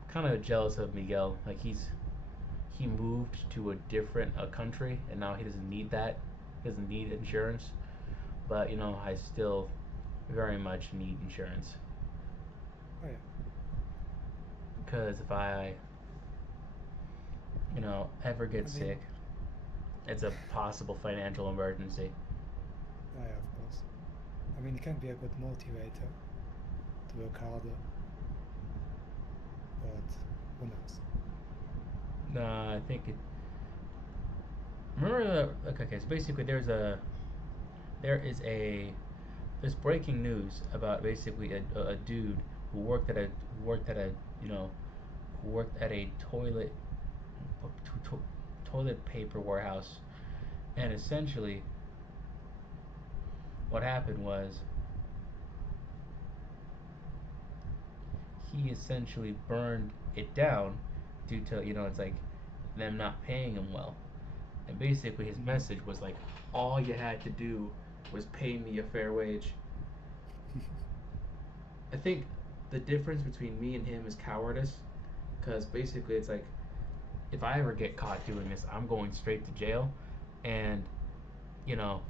kind of jealous of Miguel. Like he moved to a different country and now he doesn't need that, he doesn't need insurance. But I still very much need insurance oh yeah, because if I ever I get mean, sick, it's a possible financial emergency. oh yeah, of course. I mean, it can be a good motivator to work harder, but who knows? I think it. Remember, okay, so basically, there is a there's breaking news about basically a dude who worked at a you know who worked at a toilet paper warehouse, and essentially what happened was he essentially burned it down due to it's like them not paying him well. And basically, his Mm. message was like, all you had to do was pay me a fair wage. I think the difference between me and him is cowardice, because basically, it's like, if I ever get caught doing this, I'm going straight to jail. And, you know,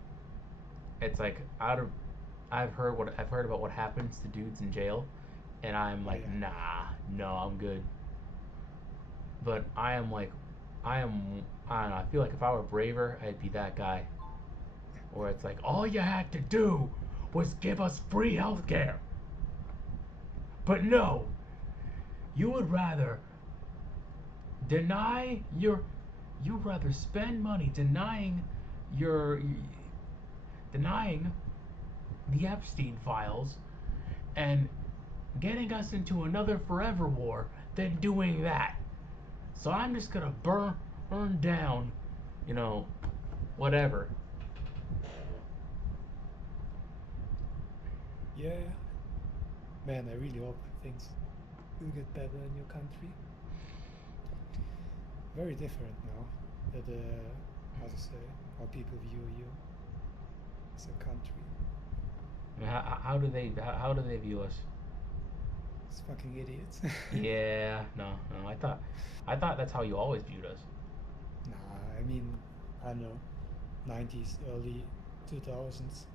it's like, I've heard about what happens to dudes in jail, and I'm Oh like, yeah, nah, no, I'm good. But I am like, I don't know, I feel like if I were braver, I'd be that guy. Where it's like, all you had to do was give us free healthcare. But no, you would rather deny your, you'd rather spend money your, denying the Epstein files and getting us into another forever war than doing that. So I'm just gonna burn down, you know, whatever. yeah. Man, I really hope things will get better in your country. Very different now. That how to say, how people view you as a country. How do they view us? It's fucking idiots. Yeah, no. I thought that's how you always viewed us. Nah, I mean, I don't know, 90s, early 2000s.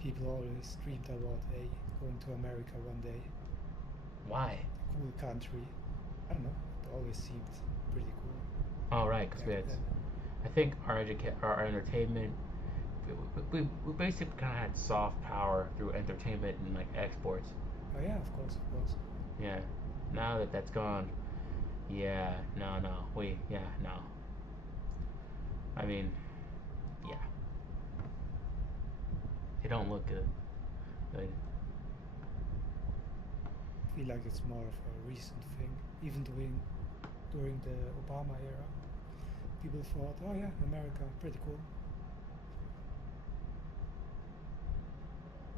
People always dreamed about, hey, going to America one day. Why? A cool country. I don't know. It always seemed pretty cool Oh, right, because we back had. then. I think our entertainment. We basically kind of had soft power through entertainment and like exports. Oh yeah, of course, of course. Yeah. Now that that's gone, yeah, no, yeah, no. I mean, yeah, they don't look good. Good. I feel like it's more of a recent thing. Even during the Obama era, people thought, oh yeah, America, pretty cool.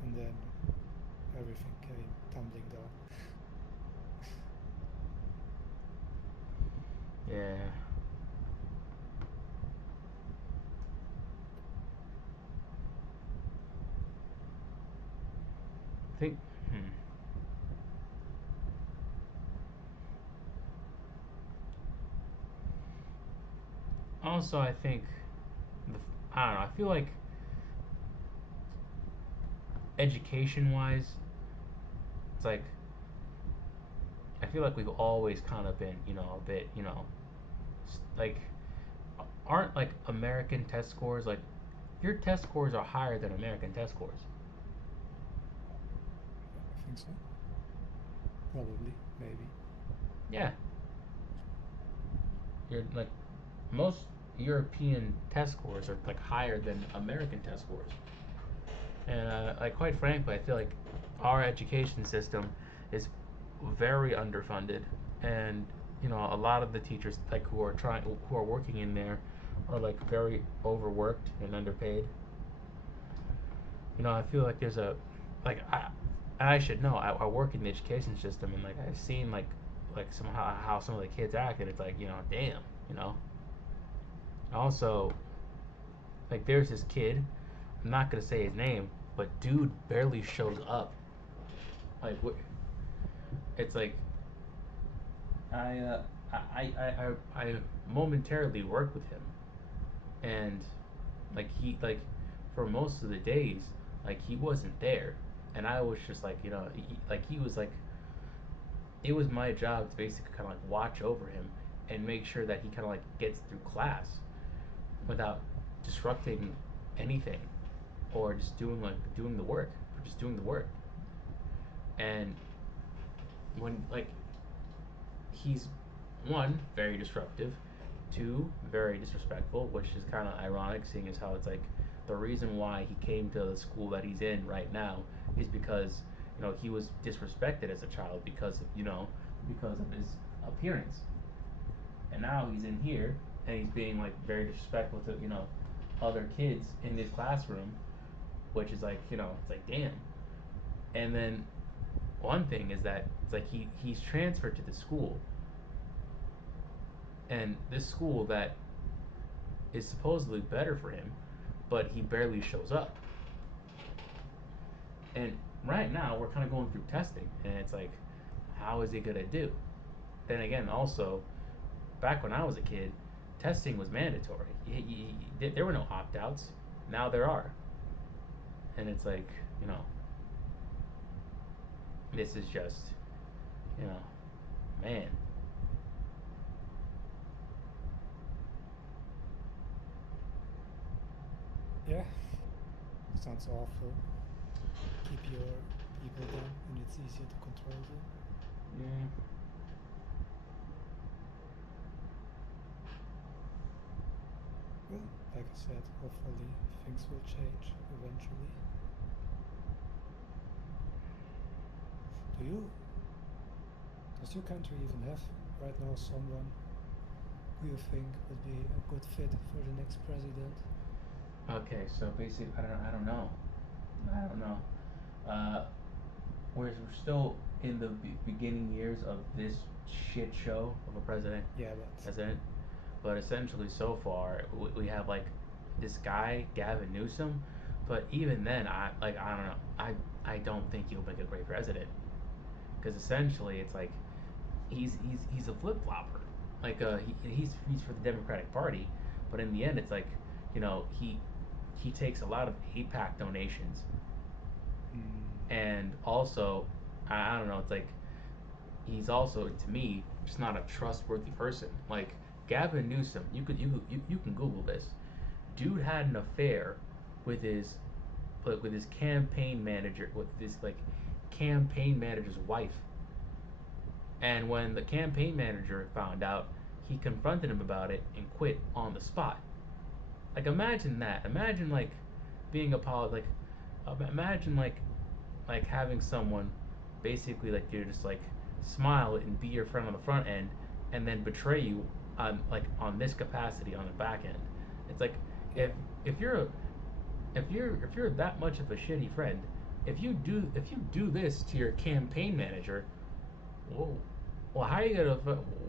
And then everything came tumbling down. Yeah. I think. Hmm. Also, I think. The, I don't know. I feel like education wise, it's like I feel like we've always kind of been, a bit, like aren't like American test scores like your test scores are higher than American test scores. I think so. Probably, maybe. Yeah, you're like most European test scores are like higher than American test scores, and like quite frankly, I feel like our education system is very underfunded, and a lot of the teachers like who are working in there are like very overworked and underpaid. I feel like there's a like I should know. I work in the education system, and like I've seen like somehow how some of the kids act, and it's like damn, you know. Also, like there's this kid. I'm not gonna say his name, but dude barely shows up. Like it's like I uh, I momentarily worked with him, and like he for most of the days like he wasn't there, and I was just like he was like it was my job to basically kind of like watch over him and make sure that he kind of like gets through class without disrupting anything or just doing the work or just doing the work. And when like he's one very disruptive, two very disrespectful, which is kind of ironic, seeing as how it's like the reason why he came to the school that he's in right now is because he was disrespected as a child because of his appearance, and now he's in here and he's being like very disrespectful to other kids in this classroom, which is like it's like damn. And then one thing is that it's like he's transferred to the school, and this school that is supposedly better for him, but he barely shows up. And right now we're kind of going through testing, and it's like, how is he gonna do? Then again, also back when I was a kid, testing was mandatory. There were no opt outs. Now there are, and it's like you know, this is just you know, man. Yeah, sounds awful. Keep your people down, and it's easier to control them. Yeah. Well, like I said, hopefully things will change eventually. Do you? Does your country even have right now someone who you think would be a good fit for the next president? Okay, so basically, I don't know. I don't know. Uh, we're still in the beginning years of this shit show of a Yeah, but president. But essentially, so far, we have like this guy Gavin Newsom. But even then, I don't know. I don't think he'll make a great president because essentially, it's like he's a flip flopper. Like he's for the Democratic Party, but in the end, it's like he takes a lot of APAC donations, mm, and also I don't know. It's like he's also to me just not a trustworthy person. Like Gavin Newsom, you can Google this. Dude had an affair with his with his campaign manager with this like campaign manager's wife. And when the campaign manager found out, he confronted him about it and quit on the spot. Like imagine that. Imagine like being a like imagine like having someone basically like you just like smile and be your friend on the front end and then betray you on like on this capacity on the back end. It's like yeah, if if you're a, if you're that much of a shitty friend, if you do this to your campaign manager, whoa, well how are you gonna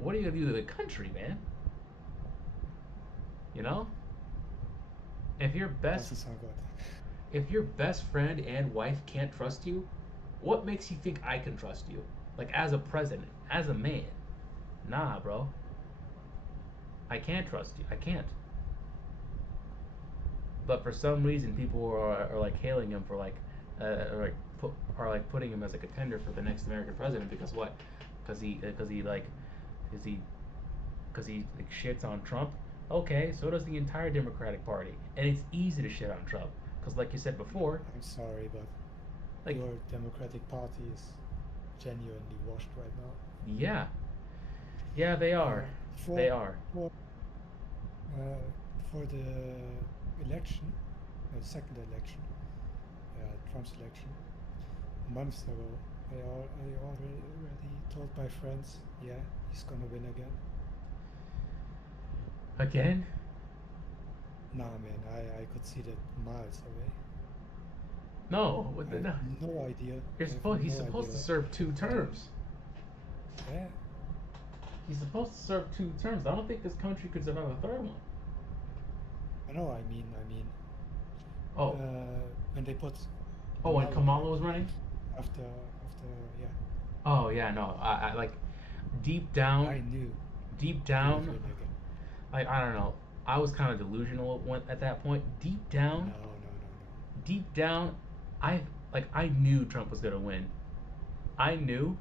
what are you gonna do to the country, man? You know, if your best doesn't sound good. if your best friend and wife can't trust you, what makes you think I can trust you? Like as a president, as a man. Nah, bro. I can't trust you. I can't. But for some reason, people are like hailing him for like are like putting him as a contender for the next American president because what? Because he because he like, shits on Trump. Okay, so does the entire Democratic Party, and it's easy to shit on Trump because, like you said before, I'm sorry, but like your Democratic Party is genuinely washed right now. yeah, yeah, they are, they For are. for for the election, the second election, Trump's election, months ago, I already told my friends, yeah, he's gonna win again. Again? Nah, man, I could see that miles away. No, I have no. no idea. You're I have supposed. He's no supposed idea to serve two what happened. terms. Yeah, He's supposed to serve two terms. I don't think this country could survive a third one. I know. I mean, Oh, when they put oh, and Kamala Kamala there was running. after yeah, Oh yeah, no. I like deep I down, knew deep he would down. win again. Like I don't know. I was kind of delusional at that point. No, no, no, no. Deep down, I I knew Trump was gonna win. I knew,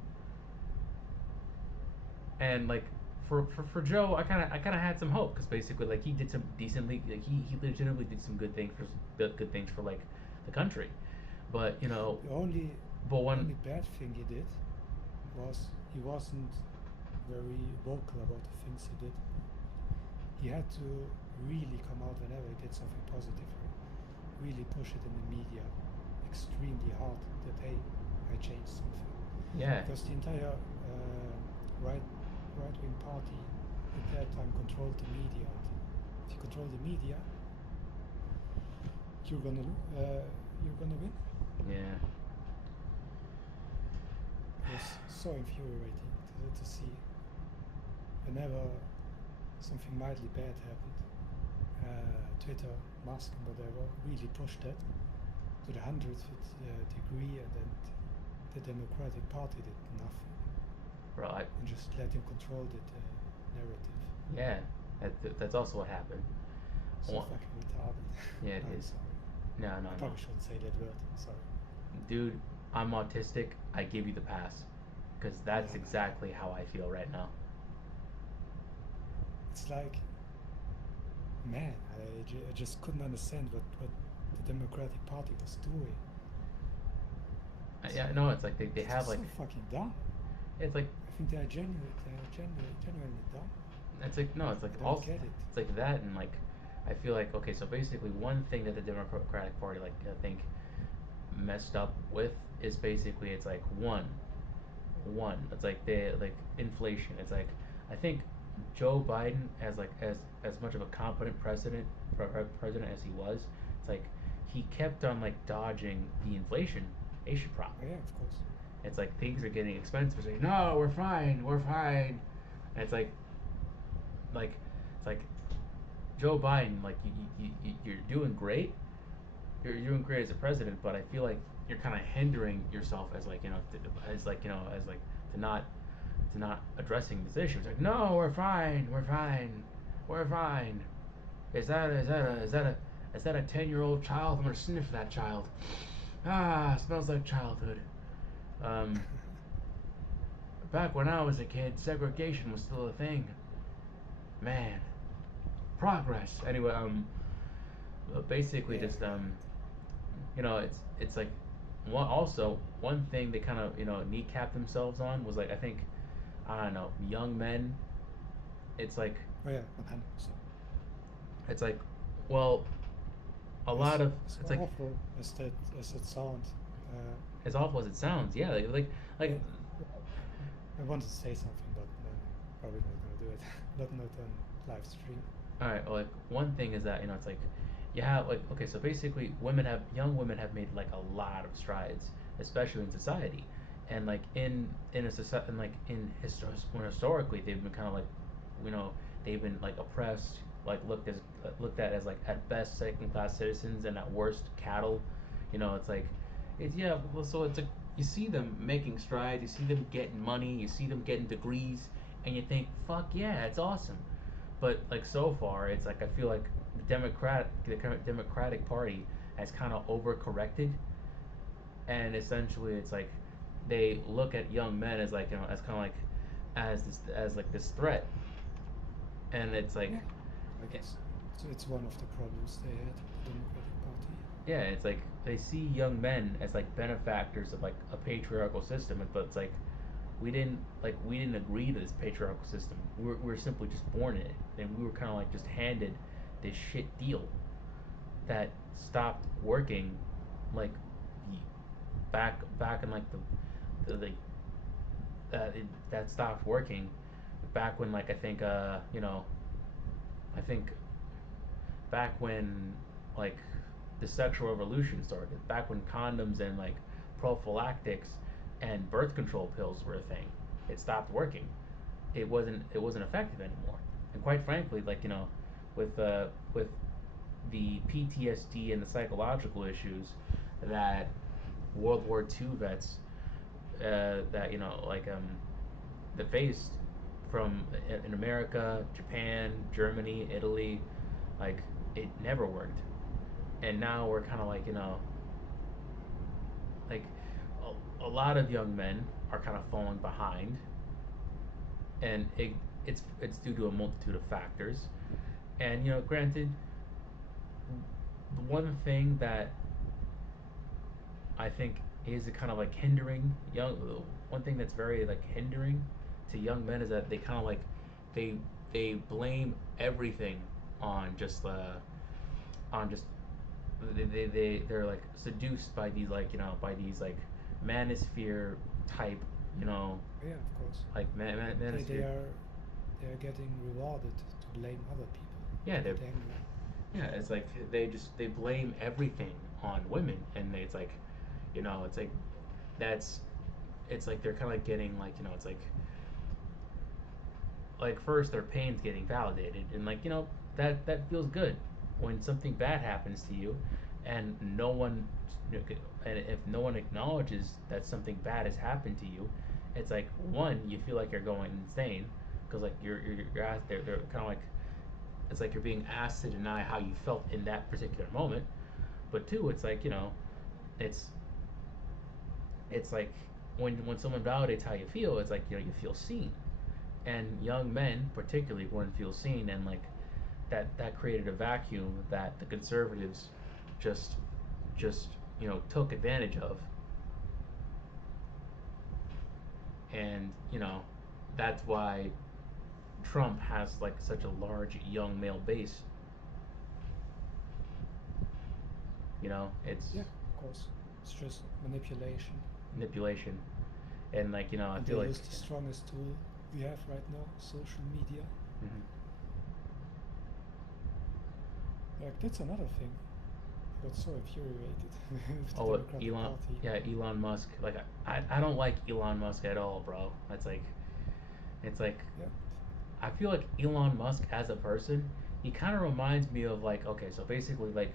and like for Joe, I kind of had some hope because basically like he did some decently like he legitimately did some good things for like the country, but you know, The only but when only bad thing he did was he wasn't very vocal about the things he did. He had to really come out whenever he did something positive, really push it in the media extremely hard that hey, I changed something. yeah Because the entire right wing party at that time controlled the media. If you control the media, you're gonna you're gonna win. yeah It was so infuriating to see whenever something mildly bad happened. Twitter, Musk, and whatever really pushed that to the hundredth degree, and then the Democratic Party did nothing bro and just let him control the narrative. yeah that's also what happened. So fucking retarded. Yeah, it I'm is. sorry. No, I probably shouldn't say that word. I'm sorry. dude, I'm autistic. I give you the pass because No, that's no, no. exactly how I feel right now. It's like, man, I just couldn't understand what the Democratic Party was doing. Yeah, no, it's like they It's have just like so fucking dumb. it's like I think they're genuinely dumb. it's like no, it's like I don't also get it. it's like that and like I feel like okay, so basically one thing that the Democratic Party like I think messed up with is basically it's like one it's like they like inflation. It's like I think Joe Biden as like as much of a competent president as he was, it's like he kept on like dodging the inflation Oh problem. yeah, of course. It's like things are getting expensive. It's like no, we're fine, and it's like it's like Joe Biden, like you're doing great. You're doing great as a president, but I feel like you're kind of hindering yourself as like as like as like to not addressing this issue. It's like no, we're fine. Is that a 10-year-old child? I'm gonna sniff that child. Ah, smells like childhood. Um, back when I was a kid, segregation was still a thing. Man, progress. Anyway, basically Yeah, just right. it's like one thing they kind of kneecap themselves on was like I think I don't know young men. It's like Oh yeah, 100%. it's like well a lot of As it's like awful as that sounds, uh, as awful as it sounds. Yeah, like yeah, I wanted to say something, but probably not gonna do it. Not on live stream. all right. Well, like one thing is that it's like you have like okay, so basically young women have made like a lot of strides, especially in society, and like in a society and like when historically they've been kind of like you know they've been like oppressed, like looked at as like at best second class citizens and at worst cattle. It's like it's yeah. Well, so it's like you see them making strides, you see them getting money, you see them getting degrees, and you think fuck yeah, it's awesome. But like so far, it's like I feel like the current Democratic Party has kind of overcorrected and essentially it's like they look at young men as like as kind of like as like this threat, and it's like Yeah, I guess it's one of the problems they had, the Democratic Party. yeah, it's like they see young men as like benefactors of like a patriarchal system, but it's like we didn't agree to this patriarchal system. We're simply just born in it, and we were kind of like just handed this shit deal that stopped working, like back in like that stopped working back when like I think back when like the sexual revolution started, back when condoms and like prophylactics and birth control pills were a thing. It stopped working. It wasn't effective anymore. And quite frankly, like with the PTSD and the psychological issues that World War II vets that that faced from in America, Japan, Germany, Italy, like it never worked. And now we're kind of like like a lot of young men are kind of falling behind, and it's due to a multitude of factors. And granted, the one thing that I think is a kind of like hindering young one thing that's very like hindering to young men is that they kind of like they they blame everything on just on just they're like seduced by these by these like manosphere type you know Yeah, of course. They manosphere. are getting rewarded to blame other people, Yeah, to they're get angry. yeah, it's like they blame everything on women, and it's like it's like that's it's like they're kind of like getting it's like first their pain's getting validated, and that feels good when something bad happens to you, and no one and if no one acknowledges that something bad has happened to you, it's like one, you feel like you're going insane because like you're asked, they're kind of like it's like you're being asked to deny how you felt in that particular moment. But two, it's like it's it's like when someone validates how you feel, it's like you feel seen, and young men particularly wouldn't feel seen, and like that created a vacuum that the conservatives just just took advantage of, and that's why Trump has like such a large young male base. It's Yeah, of course. It's just manipulation. manipulation, and I And they feel like use the strongest tool we have right now, social media. mhm. Like, that's another thing. I got so infuriated with the Oh, Democratic Elon, Party. yeah, Elon Musk. Like I don't like Elon Musk at all, bro. It's like Yeah, I feel like Elon Musk as a person, he kind of reminds me of like okay, so basically like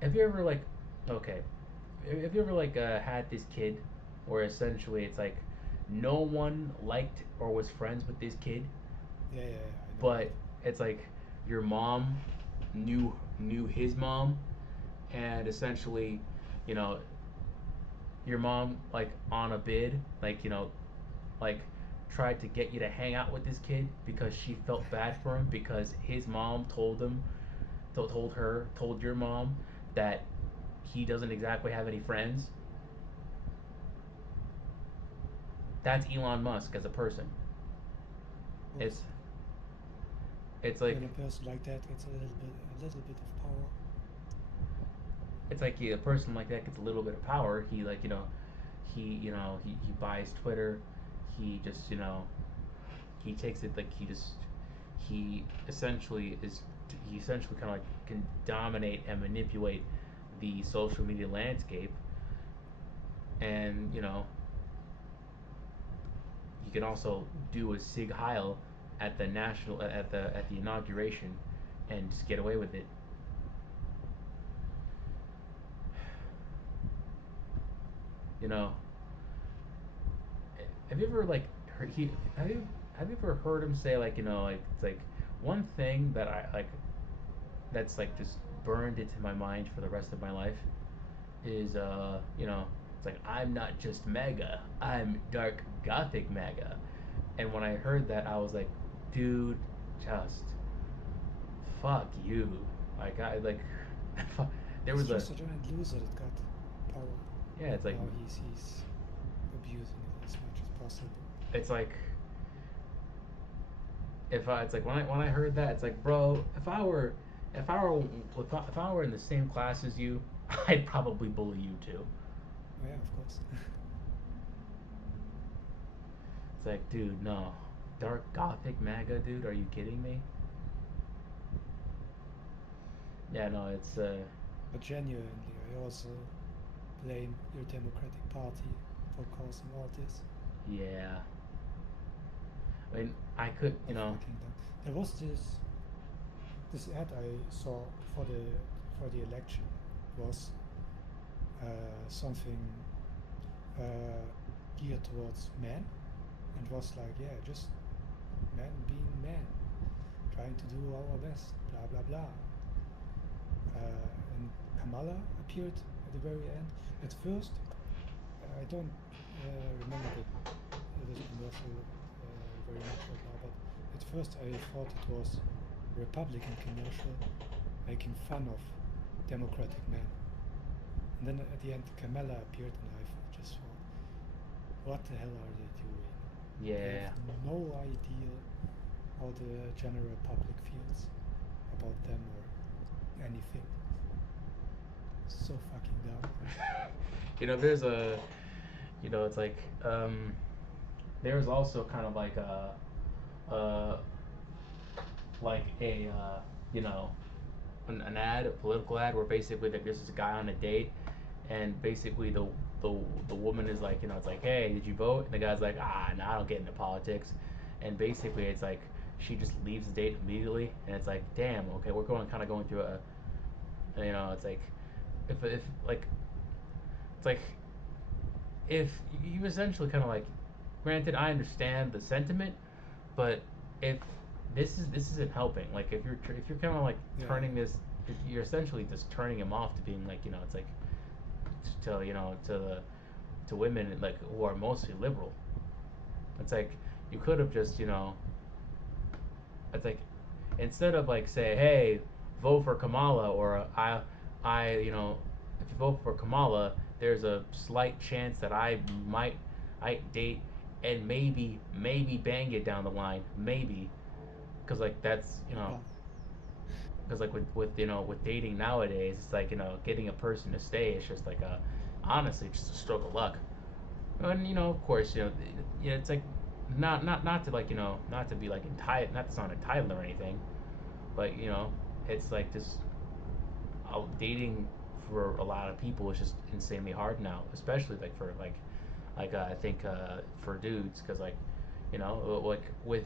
have you ever like okay, have you ever like had this kid where essentially it's like no one liked or was friends with this kid, yeah, yeah, yeah, I know but it's like your mom knew his mom, and essentially, you know, your mom like on a bid, like tried to get you to hang out with this kid because she felt bad for him because his mom told your mom that he doesn't exactly have any friends. That's Elon Musk as a person. that. It's Oops. it's like When a person like that gets a little bit of power, it's like a person like that gets a little bit of power. He like he buys Twitter. He just he takes it like he essentially is he essentially kind of like can dominate and manipulate the social media landscape, and he can also do a Sig Heil at the national at the inauguration and just get away with it. You know, have you ever like heard he have you ever heard him say like like it's like one thing that I like that's like just burned into my mind for the rest of my life is It's like I'm not just MAGA, I'm dark gothic MAGA. And when I heard that, I was like, dude, just fuck you. Like I like, there He's was a just a giant loser that got power, yeah. and It's like now he's abusing it as much as possible. it's like if I it's like when I heard that, it's like, bro, if I were if I were in the same class as you, I'd probably bully you too. Oh yeah, of course. It's like, dude, no, dark gothic MAGA, dude. Are you kidding me? Yeah, no, it's But genuinely, I also blame your Democratic Party for causing all this. yeah. I mean, I could, So fucking dumb. There was this ad I saw for the election was something uh, geared towards men, and was like, yeah, just men being men, trying to do our best, blah blah blah. And Kamala appeared at the very end. At first, I don't remember the commercial very much right now, but at first I thought it was a Republican commercial making fun of Democratic men. And then at the end, Kamala appeared, and I just thought, what the hell are they doing? They yeah. have no idea how the general public feels about them or anything. So fucking dumb. There's a, it's like, there's also kind of uh, like you know, an ad, a political ad, where basically like there's this guy on a date, and basically the the woman is like, it's like, hey, did you vote? And the guy's like, no, I don't get into politics, and basically it's like she just leaves the date immediately, and it's like, damn, okay, we're going through it's like, if like, it's like if you essentially kind of like, granted, I understand the sentiment, but if this isn't helping, like if you're kind of like Yeah, turning this, you're essentially just turning him off to being like, it's like, to to women like who are mostly liberal. It's like you could have just, it's like, instead of like say, hey, vote for Kamala, or I if you vote for Kamala, there's a slight chance that I date and maybe bang it down the line, maybe, because like that's, yeah. because like with dating nowadays, it's like, getting a person to stay is just like a, honestly, just a stroke of luck. And of course, it's like, not to like, not to be like entitled, not to sound entitled or anything, but it's like just, dating for a lot of people is just insanely hard now, especially like for I think, for dudes, because like, like with,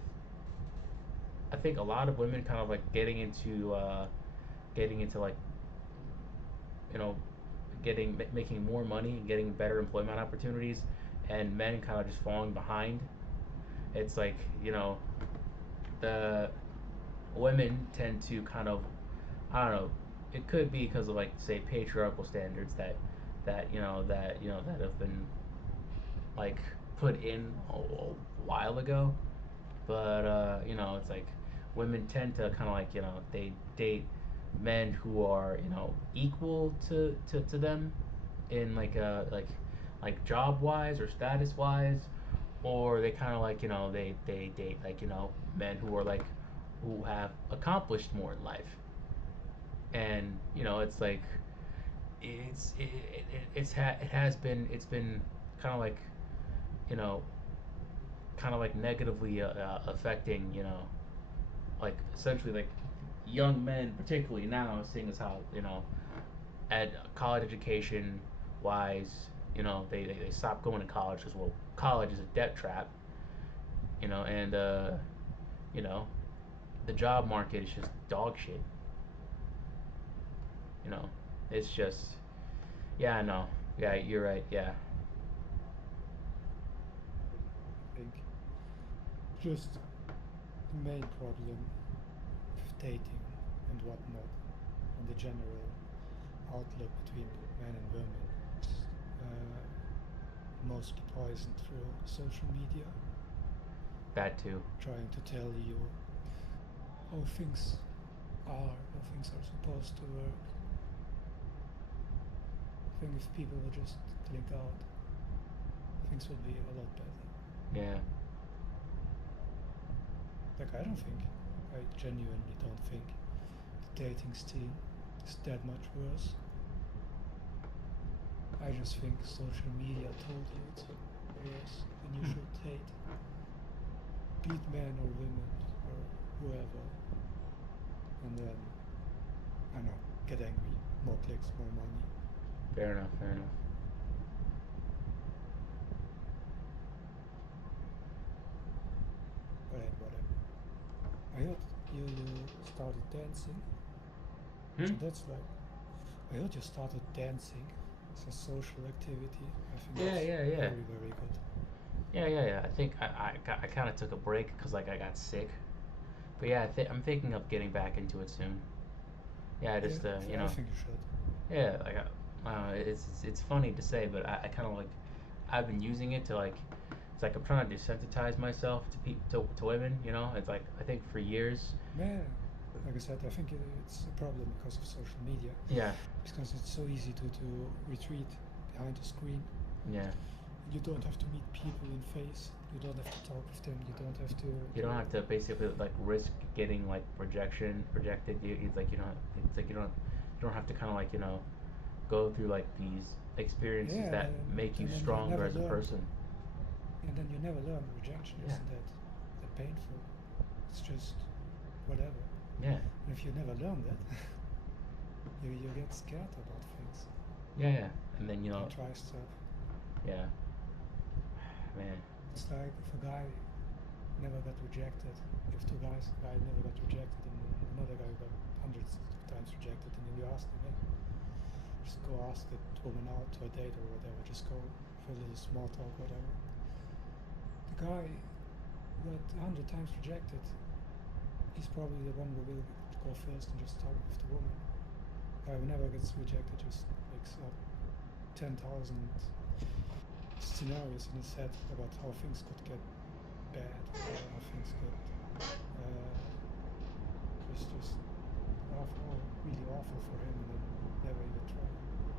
I think a lot of women kind of like getting into like, you know making more money and getting better employment opportunities, and men kind of just falling behind. It's like, the women tend to kind of, I don't know. It could be because of, like, say, patriarchal standards that have been like put in a while ago. But it's like women tend to kind of like, they date men who are, equal to them in like job wise or status wise, or they kind of like, they date like, men who are like, who have accomplished more in life. And it's like, it has been, it's been kind of like, you know negatively affecting, like essentially like young men, particularly now, seeing as how, at college education wise, they stop going to college because, well, college is a debt trap, and you know the job market is just dog shit. you know it's just, yeah, I know, yeah, you're right, yeah. I think just the main problem with dating and whatnot, and the general outlook between men and women, is mostly poisoned through social media, That too. trying to tell you how things how things are supposed to work. I think if people would just click out, things would be a lot better. Yeah. Like, I genuinely don't think the dating scene is that much worse. I just think social media told you it's worse and you should date. Be it men or women or whoever. And then, I don't know, get angry. More clicks, more money. Fair enough. Fair enough. But hey, whatever. I heard you started dancing. Hmm? So that's like, I heard you started dancing. It's a social activity. I think Yeah, that's yeah, yeah. very, very good. Yeah, yeah, yeah. I think I kind of took a break because like I got sick. But yeah, I'm thinking of getting back into it soon. Yeah, Yeah, just I think you should. yeah, like I don't know, it's funny to say, but I kind of like I've been using it to like it's like I'm trying to desensitize myself to women. It's like I think for years. Yeah, like I said, I think it's a problem because of social media. Yeah, Because it's so easy to retreat behind a screen. yeah. You don't have to meet people in face. You don't have to talk with them. You don't have You don't have to basically like risk getting like projected. It's like you don't. It's like you don't have to kind of like go through like these experiences yeah, that make you and then you stronger never as a learn. person. And then you never learn rejection Yeah, isn't that painful. It's just whatever. yeah, And if you never learn that, you get scared about things. yeah, yeah. And then Don't try stuff. yeah, man. It's like if a guy never got rejected, if two guys, a guy never got rejected and then another guy got hundreds of times rejected, and then you ask him, hey, just go ask that woman out to a date or whatever, just go for a little small talk, whatever. The guy who got 100 times rejected, he's probably the one who will go first and just talk with the woman. The guy who never gets rejected just wakes up 10,000 scenarios in his head about how things could get bad, how things could just awful, really awful for him, and then never even try.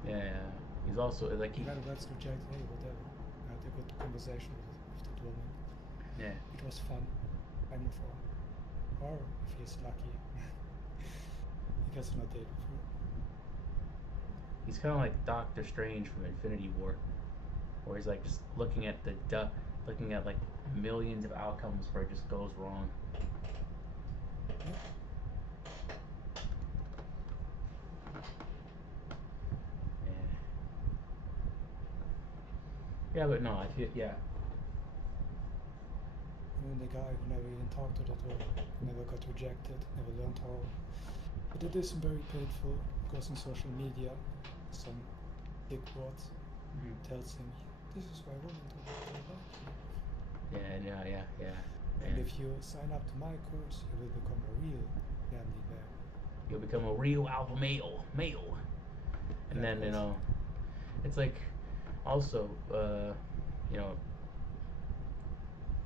Yeah, yeah. He's also like The guy who gets rejected, hey, whatever. I had a good conversation with that woman. yeah. It was fun. I move on. Or if he's lucky, he gets on a date with her. He's kind of like Doctor Strange from Infinity War, where he's like just looking at like millions of outcomes where it just goes wrong. Yeah. Yeah, yeah, but no, I feel yeah, And then the guy who never even talked to that woman, never got rejected, never learned how. But it is very painful because in social media, some big bot tells him, this is why women don't like you. yeah, yeah, yeah, yeah. And Man. if you sign up to my course, you will become a real manly man. You'll become a real alpha male, and Yeah, of then course. it's like also you know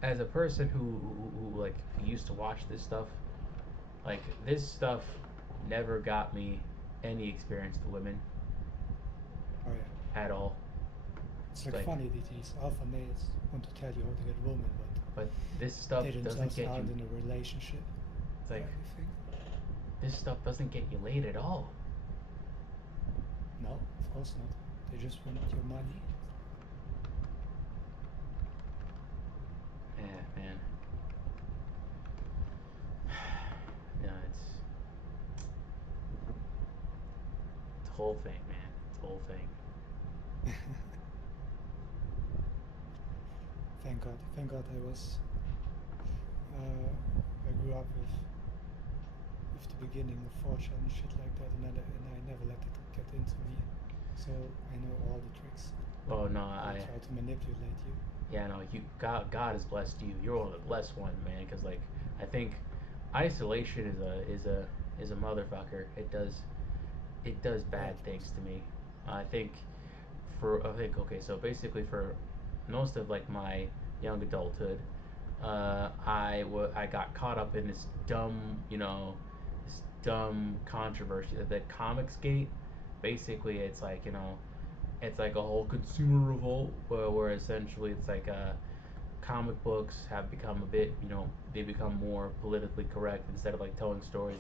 as a person who like used to watch this stuff, like this stuff never got me any experience to women Oh yeah. at all. It's like Like, funny that these alpha males want to tell you how to get women, but this but stuff they doesn't themselves get aren't you. in a relationship It's or like anything. this stuff doesn't get you laid at all. No, of course not. They just want your money. Yeah, man. No, it's a whole thing, man. It's a whole thing. Thank God I was. I grew up with the beginning of 4chan and shit like that, and I never let it get into me. So I know all the tricks. Oh no, How they try to manipulate you. yeah, no, God has blessed you. You're one of the blessed ones, man. Because like I think isolation is a motherfucker. It does Yeah, bad of course. things to me. I think okay, so basically for most of like my young adulthood, I got caught up in this dumb, this dumb controversy. The Comics Gate, basically, it's like it's like a whole consumer revolt where essentially it's like comic books have become a bit, they become more politically correct instead of like telling stories.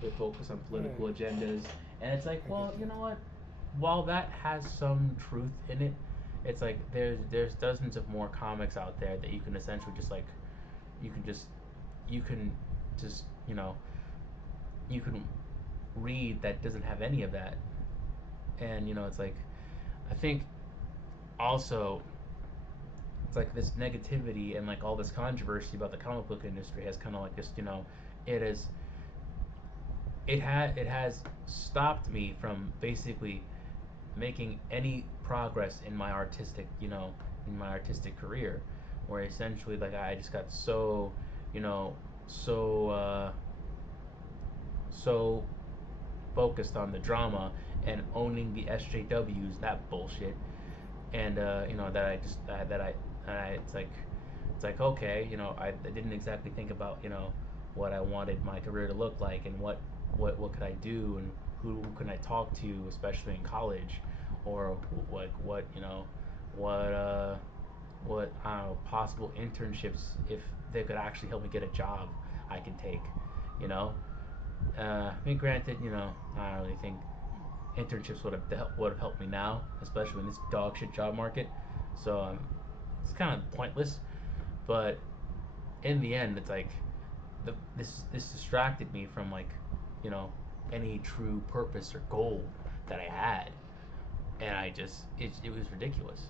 They focus on Yeah, political agendas, and it's like, I get well, you that. know what? While that has some truth in it, it's like there's dozens of more comics out there that you can essentially just like you can just you can just you can read that doesn't have any of that, and it's like I think also it's like this negativity and like all this controversy about the comic book industry has kind of like just it is it has stopped me from basically making any progress in my artistic in my artistic career, where essentially like I just got so you know so so focused on the drama and owning the SJWs, that bullshit, and that I just it's like okay, I didn't exactly think about what I wanted my career to look like and what could I do and who can I talk to, especially in college, or like what what I don't know, possible internships if they could actually help me get a job I can take, you know. I mean, granted, I don't really think internships would have helped me now, especially in this dog shit job market. So it's kind of pointless. But in the end, it's like this distracted me from like you know any true purpose or goal that I had, and it was ridiculous.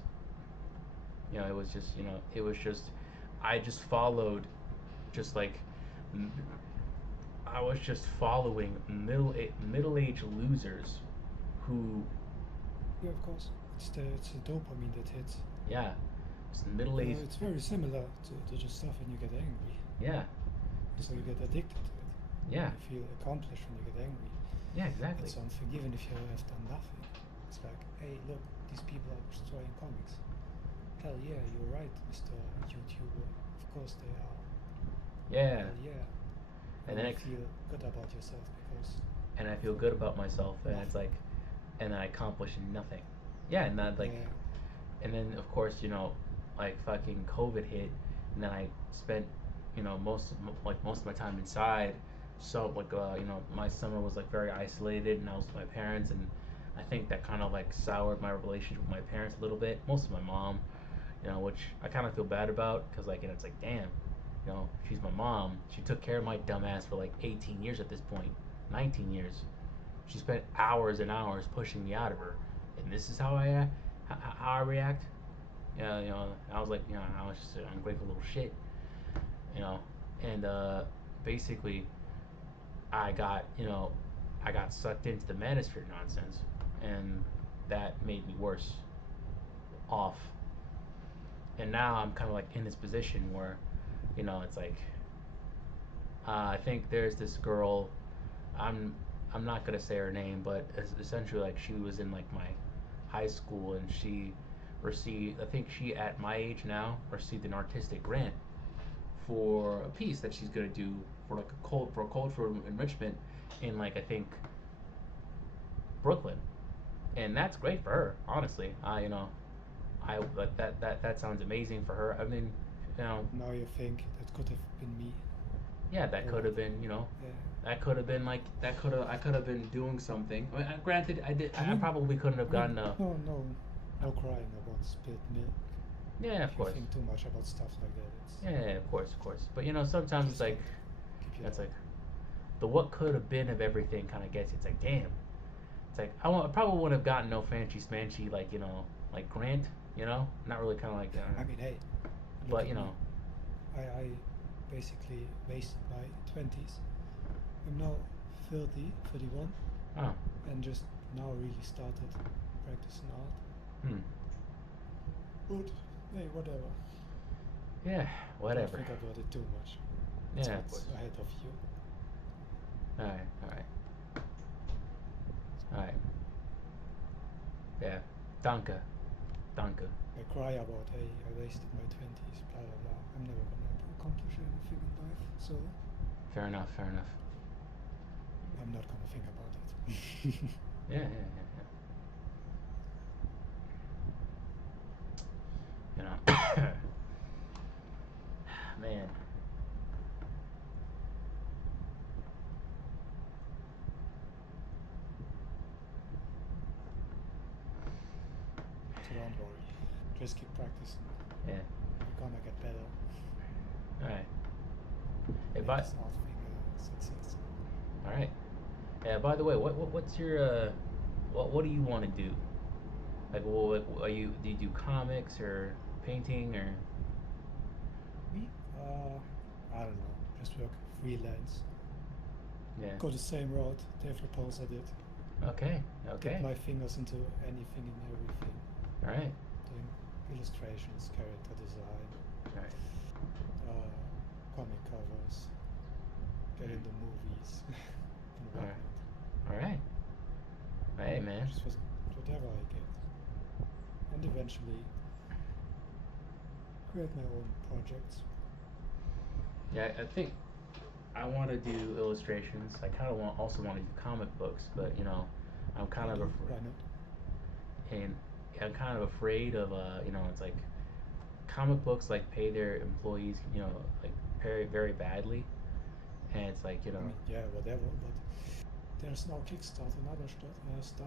It was just I just followed just like I was just following middle aged losers who Yeah, of course. It's the dopamine that hits. yeah, just middle aged It's very similar to just stuff when you get angry. yeah, just So you get addicted to it. yeah, You feel accomplished when you get angry. yeah, exactly. It's unforgiven if you have done nothing. It's like, hey, look, these people are destroying comics. Hell yeah, you're right, Mr. YouTuber. Of course they are. Yeah, Hell yeah. and And then you feel good about yourself because and I feel good about myself, and it's nothing. like, and then I accomplish nothing. Yeah, and then like, Yeah, and then of course like fucking COVID hit, and then I spent most of my time inside. So like my summer was like very isolated, and I was with my parents, and I think that kind of like soured my relationship with my parents a little bit. Most of my mom, which I kind of feel bad about because like it's like damn, she's my mom. She took care of my dumb ass for like 18 years at this point, 19 years. She spent hours and hours pushing me out of her, and this is how I react. Yeah, I was like, I was just an ungrateful little shit, you know, and basically, I got, I got sucked into the manosphere nonsense, and that made me worse off. And now I'm kind of like in this position where, it's like, I think there's this girl. I'm I'm not gonna say her name, but essentially like she was in like my high school, and she received. I think she at my age now received an artistic grant for a piece that she's gonna do for like a cultural enrichment in like I think Brooklyn, and that's great for her. Honestly, I like that sounds amazing for her. I mean, you know, now you think that could have been me. yeah, that could Or, have been yeah. that could have been like that could have I could have been doing something. I mean, granted, I I mean, probably couldn't have I mean, gotten a no crying about spilled milk. yeah, of If you course, think too much about stuff like that, it's yeah, of course, of course. But sometimes it's just like like keep your it's head like up. the what could have been of everything kind of gets you. It's like damn. It's like I probably wouldn't have gotten no fancy smanchy like like Grant, not really kind of like I mean, hey, look but at me. I basically wasted my 20s. I'm now 30, 31, oh and just now really started practicing art. hmm But hey, whatever. yeah Don't whatever think about it too much. It's yeah of what's course ahead of you. all right all right yeah danke Danke. I cry about, hey, I wasted my 20s, blah blah blah. I'm never gonna accomplish anything in life, so Fair enough. Fair enough. I'm not gonna think about it. Yeah, yeah, yeah, yeah. You know, man. So don't worry, just keep practicing. Yeah. You're gonna get better. All right. Hey, Make this art thing a success. all right. Yeah. By the way, what's your what do you want to do? Like, well, like, do you do comics or painting or? Me? I don't know. Just work freelance. Yeah. Go the same route Dave Raposa did. Okay. Okay. Get my fingers into anything and everything. All right. Doing illustrations, character design, All right. comic covers, get into movies, and All right. whatnot. All right. Hey, man. Just whatever I get. And eventually create my own projects. Yeah, I think I want to do illustrations. I kind of also want to do comic books, but I'm kind of Why not? and I'm kind of afraid of it's like comic books like pay their employees like very very badly, and it's like I mean, yeah, whatever, but there's no Kickstarter and other stuff.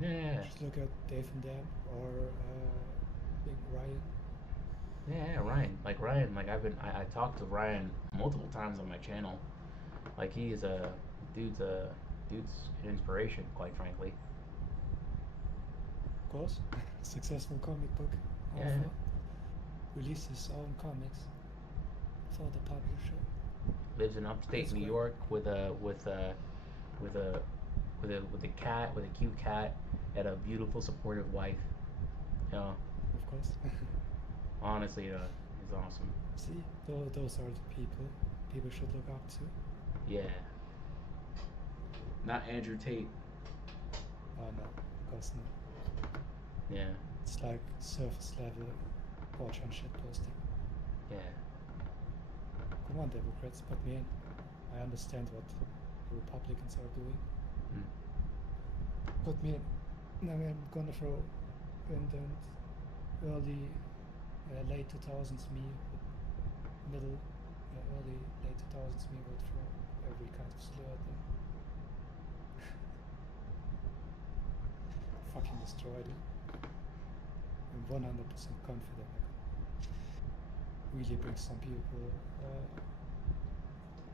yeah Just look at Dave and Dan or Big Ryan. yeah Ryan like I talked to Ryan multiple times on my channel. Like he is a dude's an inspiration, quite frankly. Of course, successful comic book Yeah. author. Released his own comics for the publisher. Lives in upstate That's New great. York with a with a with a cute cat and a beautiful supportive wife. You know, Of course. honestly, he's awesome. See, those are the people should look up to. Yeah. Not Andrew Tate. Oh no, of course not. Yeah. It's like surface level watch on shit posting. Yeah. Come on, Democrats, put me in. I understand what the Republicans are doing. Mm. Put me in. Now I'm gonna throw in the early, late 2000s me, middle, early, late 2000s me would throw every kind of slur at them. Fucking destroyed it. I'm 100% confident I could really bring some people,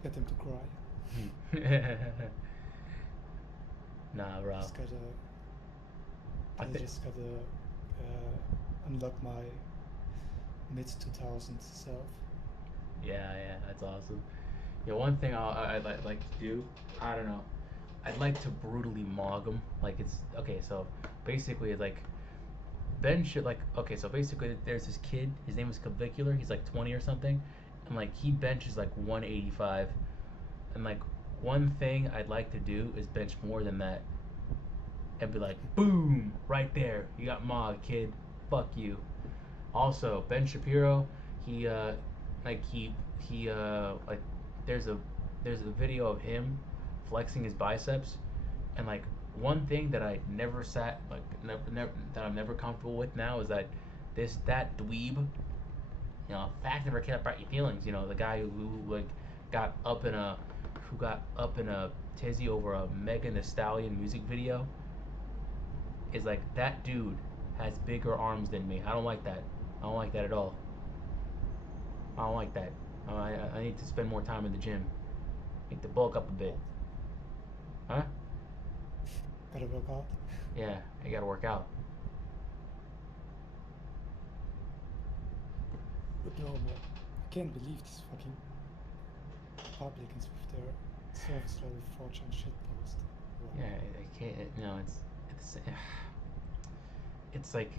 get them to cry. Nah, bro. Just gotta unlock my mid 2000s self. Yeah, that's awesome. Yeah, one thing I'd like to do, I don't know, I'd like to brutally mog him. Like it's okay, so basically it's like Ben should like okay, so basically there's this kid, his name is Clavicular, he's like 20 or something, and like he benches like 185, and like one thing I'd like to do is bench more than that, and be like, boom, right there, you got Mog, kid, fuck you. Also, Ben Shapiro, he like he like there's a there's a video of him flexing his biceps, and like one thing that I never sat like never that I'm never comfortable with now is that that dweeb, fact never cared about your feelings. The guy who like got up in a who got up in a tizzy over a Megan Thee Stallion music video is like that dude has bigger arms than me. I don't like that. I don't like that at all. I don't like that. I need to spend more time in the gym. Need to bulk up a bit. Huh? Gotta work out. Yeah, I gotta work out. But no, man, I can't believe these fucking Republicans with their service level fortune shit post. Wow. Yeah, I can't. It's it's like,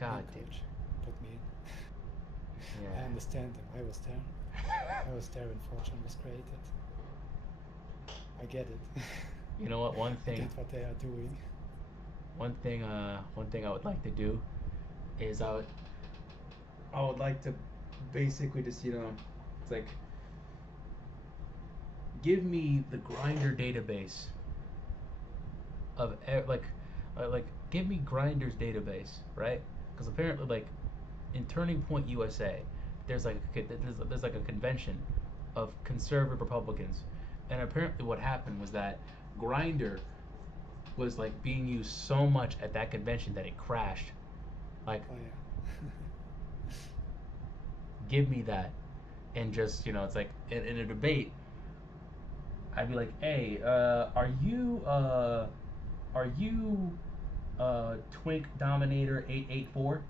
God, Hey, dude. coach, put me in. Yeah. I understand them. I was there. I was there when fortune was created. I get it. You know what? One I thing. get what they are doing. One thing I would like to do is I would like to basically just it's like give me the grinder database of like give me Grinder's database, right? Because apparently like in Turning Point USA, there's like a convention of conservative Republicans, and apparently what happened was that Grinder was like being used so much at that convention that it crashed. Like, Oh yeah. give me that, and just it's like in a debate, I'd be like, hey, are you Twink Dominator 884?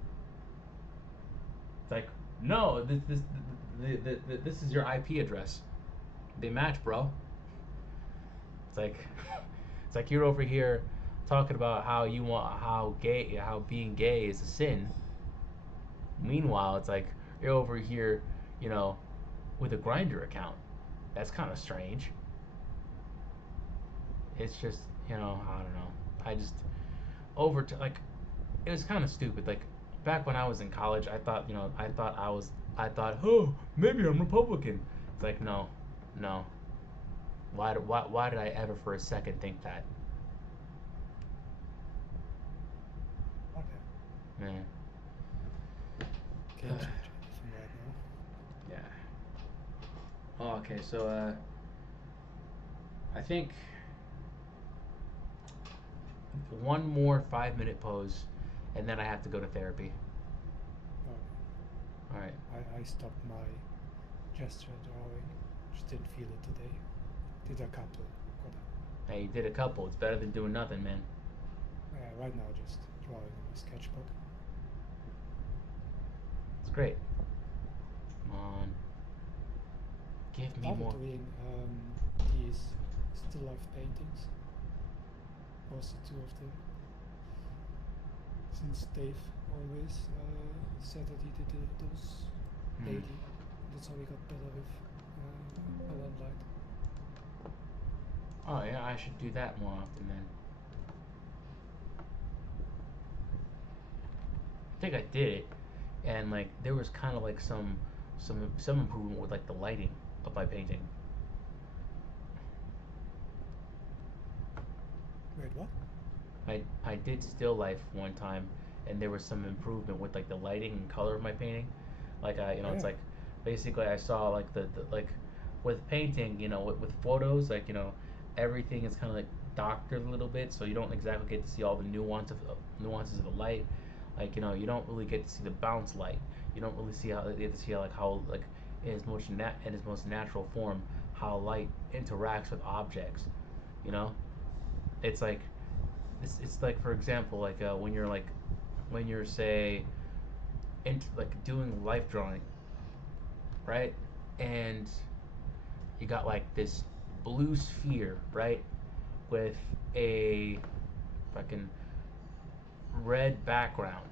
It's like, no, this is your IP address. They match, bro. It's like it's like you're over here talking about how being gay is a sin. Meanwhile, it's like you're over here, you know, with a Grinder account. That's kind of strange. It's just, I don't know. I just like it was kind of stupid. Like back when I was in college, I thought, oh, maybe I'm Republican. It's like, no, no. Why did I ever for a second think that? Okay. Man. Can't change anything right now. Yeah. Oh, okay. So, I think one more 5-minute pose, and then I have to go to therapy. Okay. All right. I stopped my gesture drawing. Just didn't feel it today. Did a couple. Got Hey, you did a couple. It's better than doing nothing, man. right now just drawing in my sketchbook. It's great. Come on. Give me Started more. doing these still life paintings. Posted 2 of them. Since Dave always said that he did those daily. That's how we got better with color and light. Oh yeah, I should do that more often then. I think I did it, and like there was kind of like some improvement with like the lighting of my painting. Wait, what? I did still life one time, and there was some improvement with like the lighting and color of my painting. Like Oh it's yeah. like basically I saw like the like with painting, with photos, like everything is kind of like doctored a little bit, so you don't exactly get to see all the nuances of the light. Like you don't really get to see the bounce light. You don't really see how you get to see like how like in its most natural form how light interacts with objects. You know, it's like it's like for example like when you're say into like doing life drawing, right? And you got like this blue sphere, right, with a fucking red background.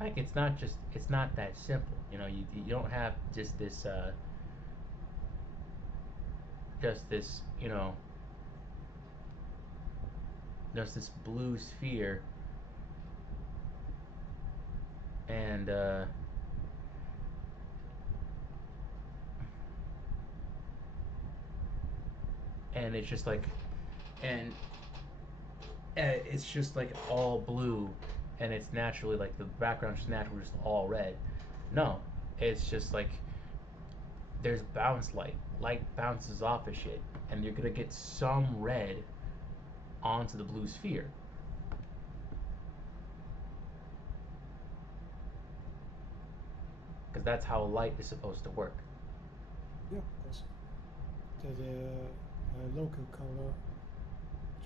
Like it's not that simple. You don't have just this just this blue sphere and and it's just like and it's just like all blue, and it's naturally like the background's just naturally just all red. No, it's just like there's bounce light. Light bounces off of shit, and you're gonna get some red onto the blue sphere because that's how light is supposed to work. Yeah, of course. The local color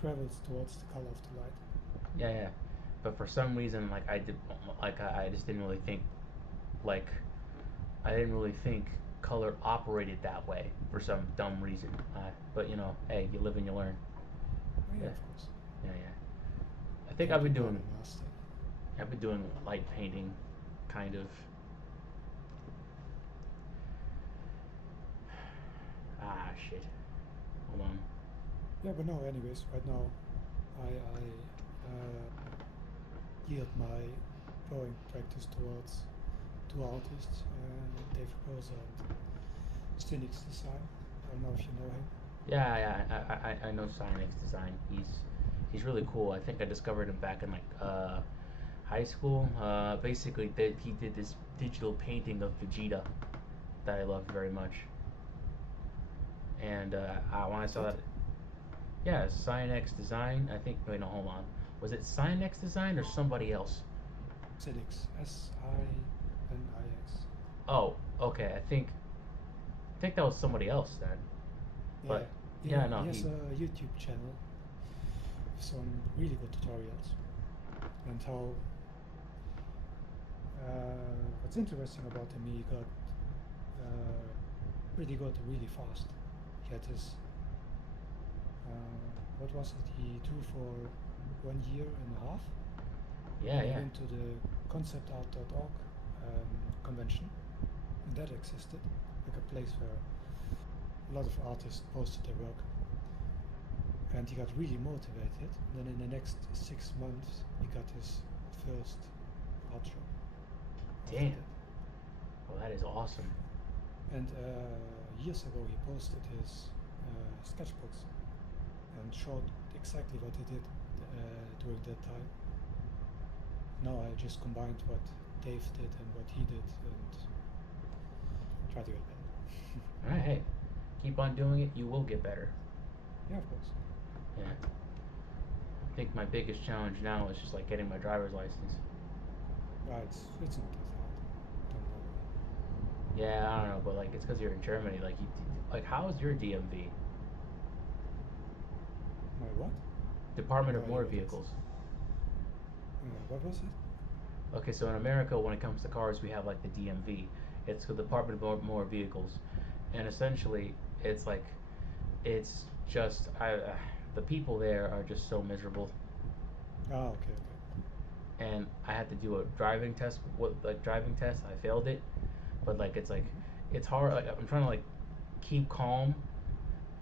travels towards the color of the light. Yeah, yeah. But for some reason, like I just didn't really think like I didn't really think color operated that way for some dumb reason. But you know, hey, you live and you learn. Oh yeah, Yeah, of course. yeah, yeah. I think Don't become a master. I've been doing light painting, kind of. Ah, shit. Hold on. Yeah, but no. Anyways, right now, I geared my drawing practice towards two artists, Dave Rosa and Stinix Design. I don't know if you know him. Yeah, yeah. I know Sinex Design. He's really cool. I think I discovered him back in like high school. Basically, he did this digital painting of Vegeta that I loved very much. And when I Who's saw that? that, yeah, Sinex Design. I think. Wait, no, hold on. Was it Sinex Design or somebody else? Stinix, Sinix. Oh, okay. I think that was somebody else then. Yeah, But yeah, he no, has he. a YouTube channel with some really good tutorials. And how what's interesting about him, he got uh, pretty good really fast. He had his what was it? He drew for 1 year and a half. Yeah, Then he yeah. went to the conceptart.org convention, and that existed, like a place where a lot of artists posted their work. And he got really motivated. Then in the next 6 months, he got his first art show after Damn. that. Well, that is awesome. And years ago, he posted his sketchbooks and showed exactly what he did during that time. Now I just combined what Dave did and what he did and try to get better. All right, hey, keep on doing it. You will get better. Yeah, of course. Yeah. I think my biggest challenge now is just like getting my driver's license. Right, it's not that hard. Don't worry. Yeah, I don't know, but like it's because you're in Germany. Like how is your DMV? My what? I have Department no of idea Motor what that's. Vehicles. What was it? Okay, so in America, when it comes to cars, we have like the DMV. It's the Department of Motor Vehicles, and essentially, it's like it's just the people there are just so miserable, Ah, okay, okay. and I had to do a driving test. What like driving test? I failed it, but Mm-hmm. it's hard. Like, I'm trying to like keep calm,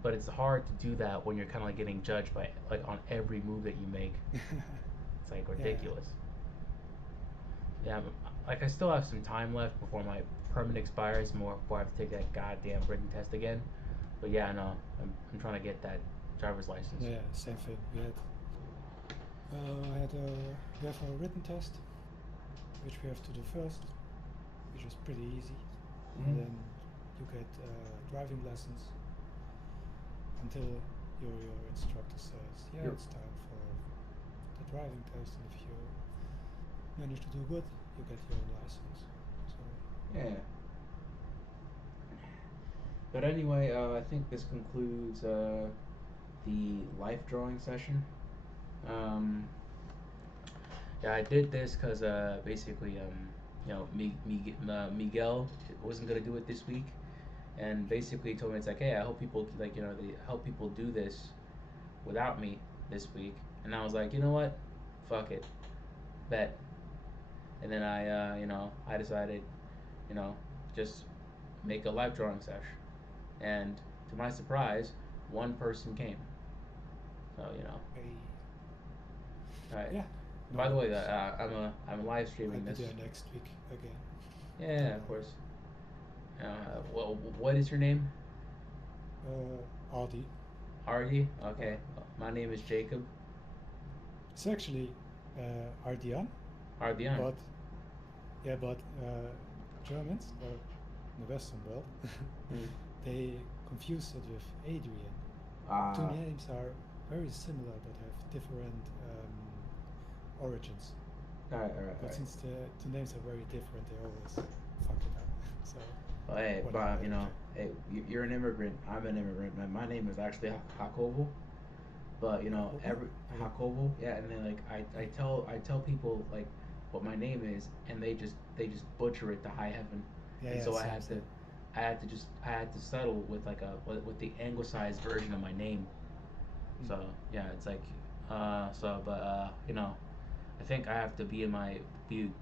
but it's hard to do that when you're kind of like getting judged by like on every move that you make. It's like Yeah, ridiculous. Yeah, like I still have some time left before my permit expires, more before I have to take that goddamn written test again. But yeah, no, I'm trying to get that driver's license. yeah, same thing. We have a written test, which we have to do first, which is pretty easy, and Mm-hmm. then you get driving lessons until your instructor says, yeah, You're, it's time for the driving test, and if you manage to do good, you get your license. So yeah. But anyway, I think this concludes the life drawing session. Um, yeah, I did this because basically, Miguel wasn't gonna do it this week, and basically he told me it's like, hey, I hope people like they help people do this without me this week, and I was like, you know what, fuck it, bet. And then I decided, you know, just make a live drawing sesh, and to my surprise, one person came. So hey, all right. yeah, no By the way, worries. I'm live I'll streaming be this. there next week again. Yeah, Don't of worry. course. Well, what is your name? Artie. Artie. Okay, my name is Jacob. It's actually Ardian, Ardian. but yeah, but Germans or in the Western world, Hmm. they confuse it with Adrian. The two Ah. names are very similar but have different origins. All right, all right, all But right. since the two names are very different, they always fuck it up. So Well, hey, whatever, but whatever. hey, you're an immigrant. I'm an immigrant. My name is actually Hakovo. But Jacobo? every Okay. Hakovo, yeah, and then like I tell people like what my name is, and they just butcher it to high heaven. Yeah, and yeah, so same, same. I had to settle with like with the anglicized version of my name. Mm. So yeah, it's like but you know, I think I have to be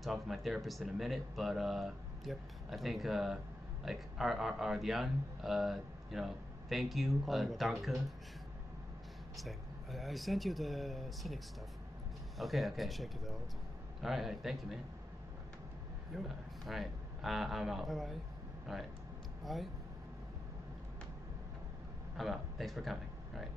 talking to my therapist in a minute, but Yep, I don't think worry. like our Dian, you know, thank you, Call me whatever you danke. want. Same. I sent you the Cynic stuff Okay, to okay. check it out. All right, thank you, man. Yo, All right, I'm out. bye bye. All right, Bye. I'm out. Thanks for coming. All right.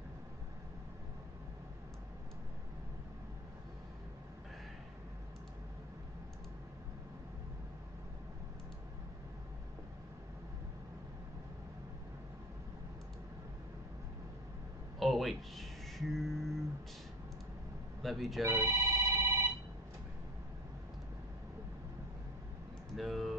Oh wait, shoot. Let me just. No.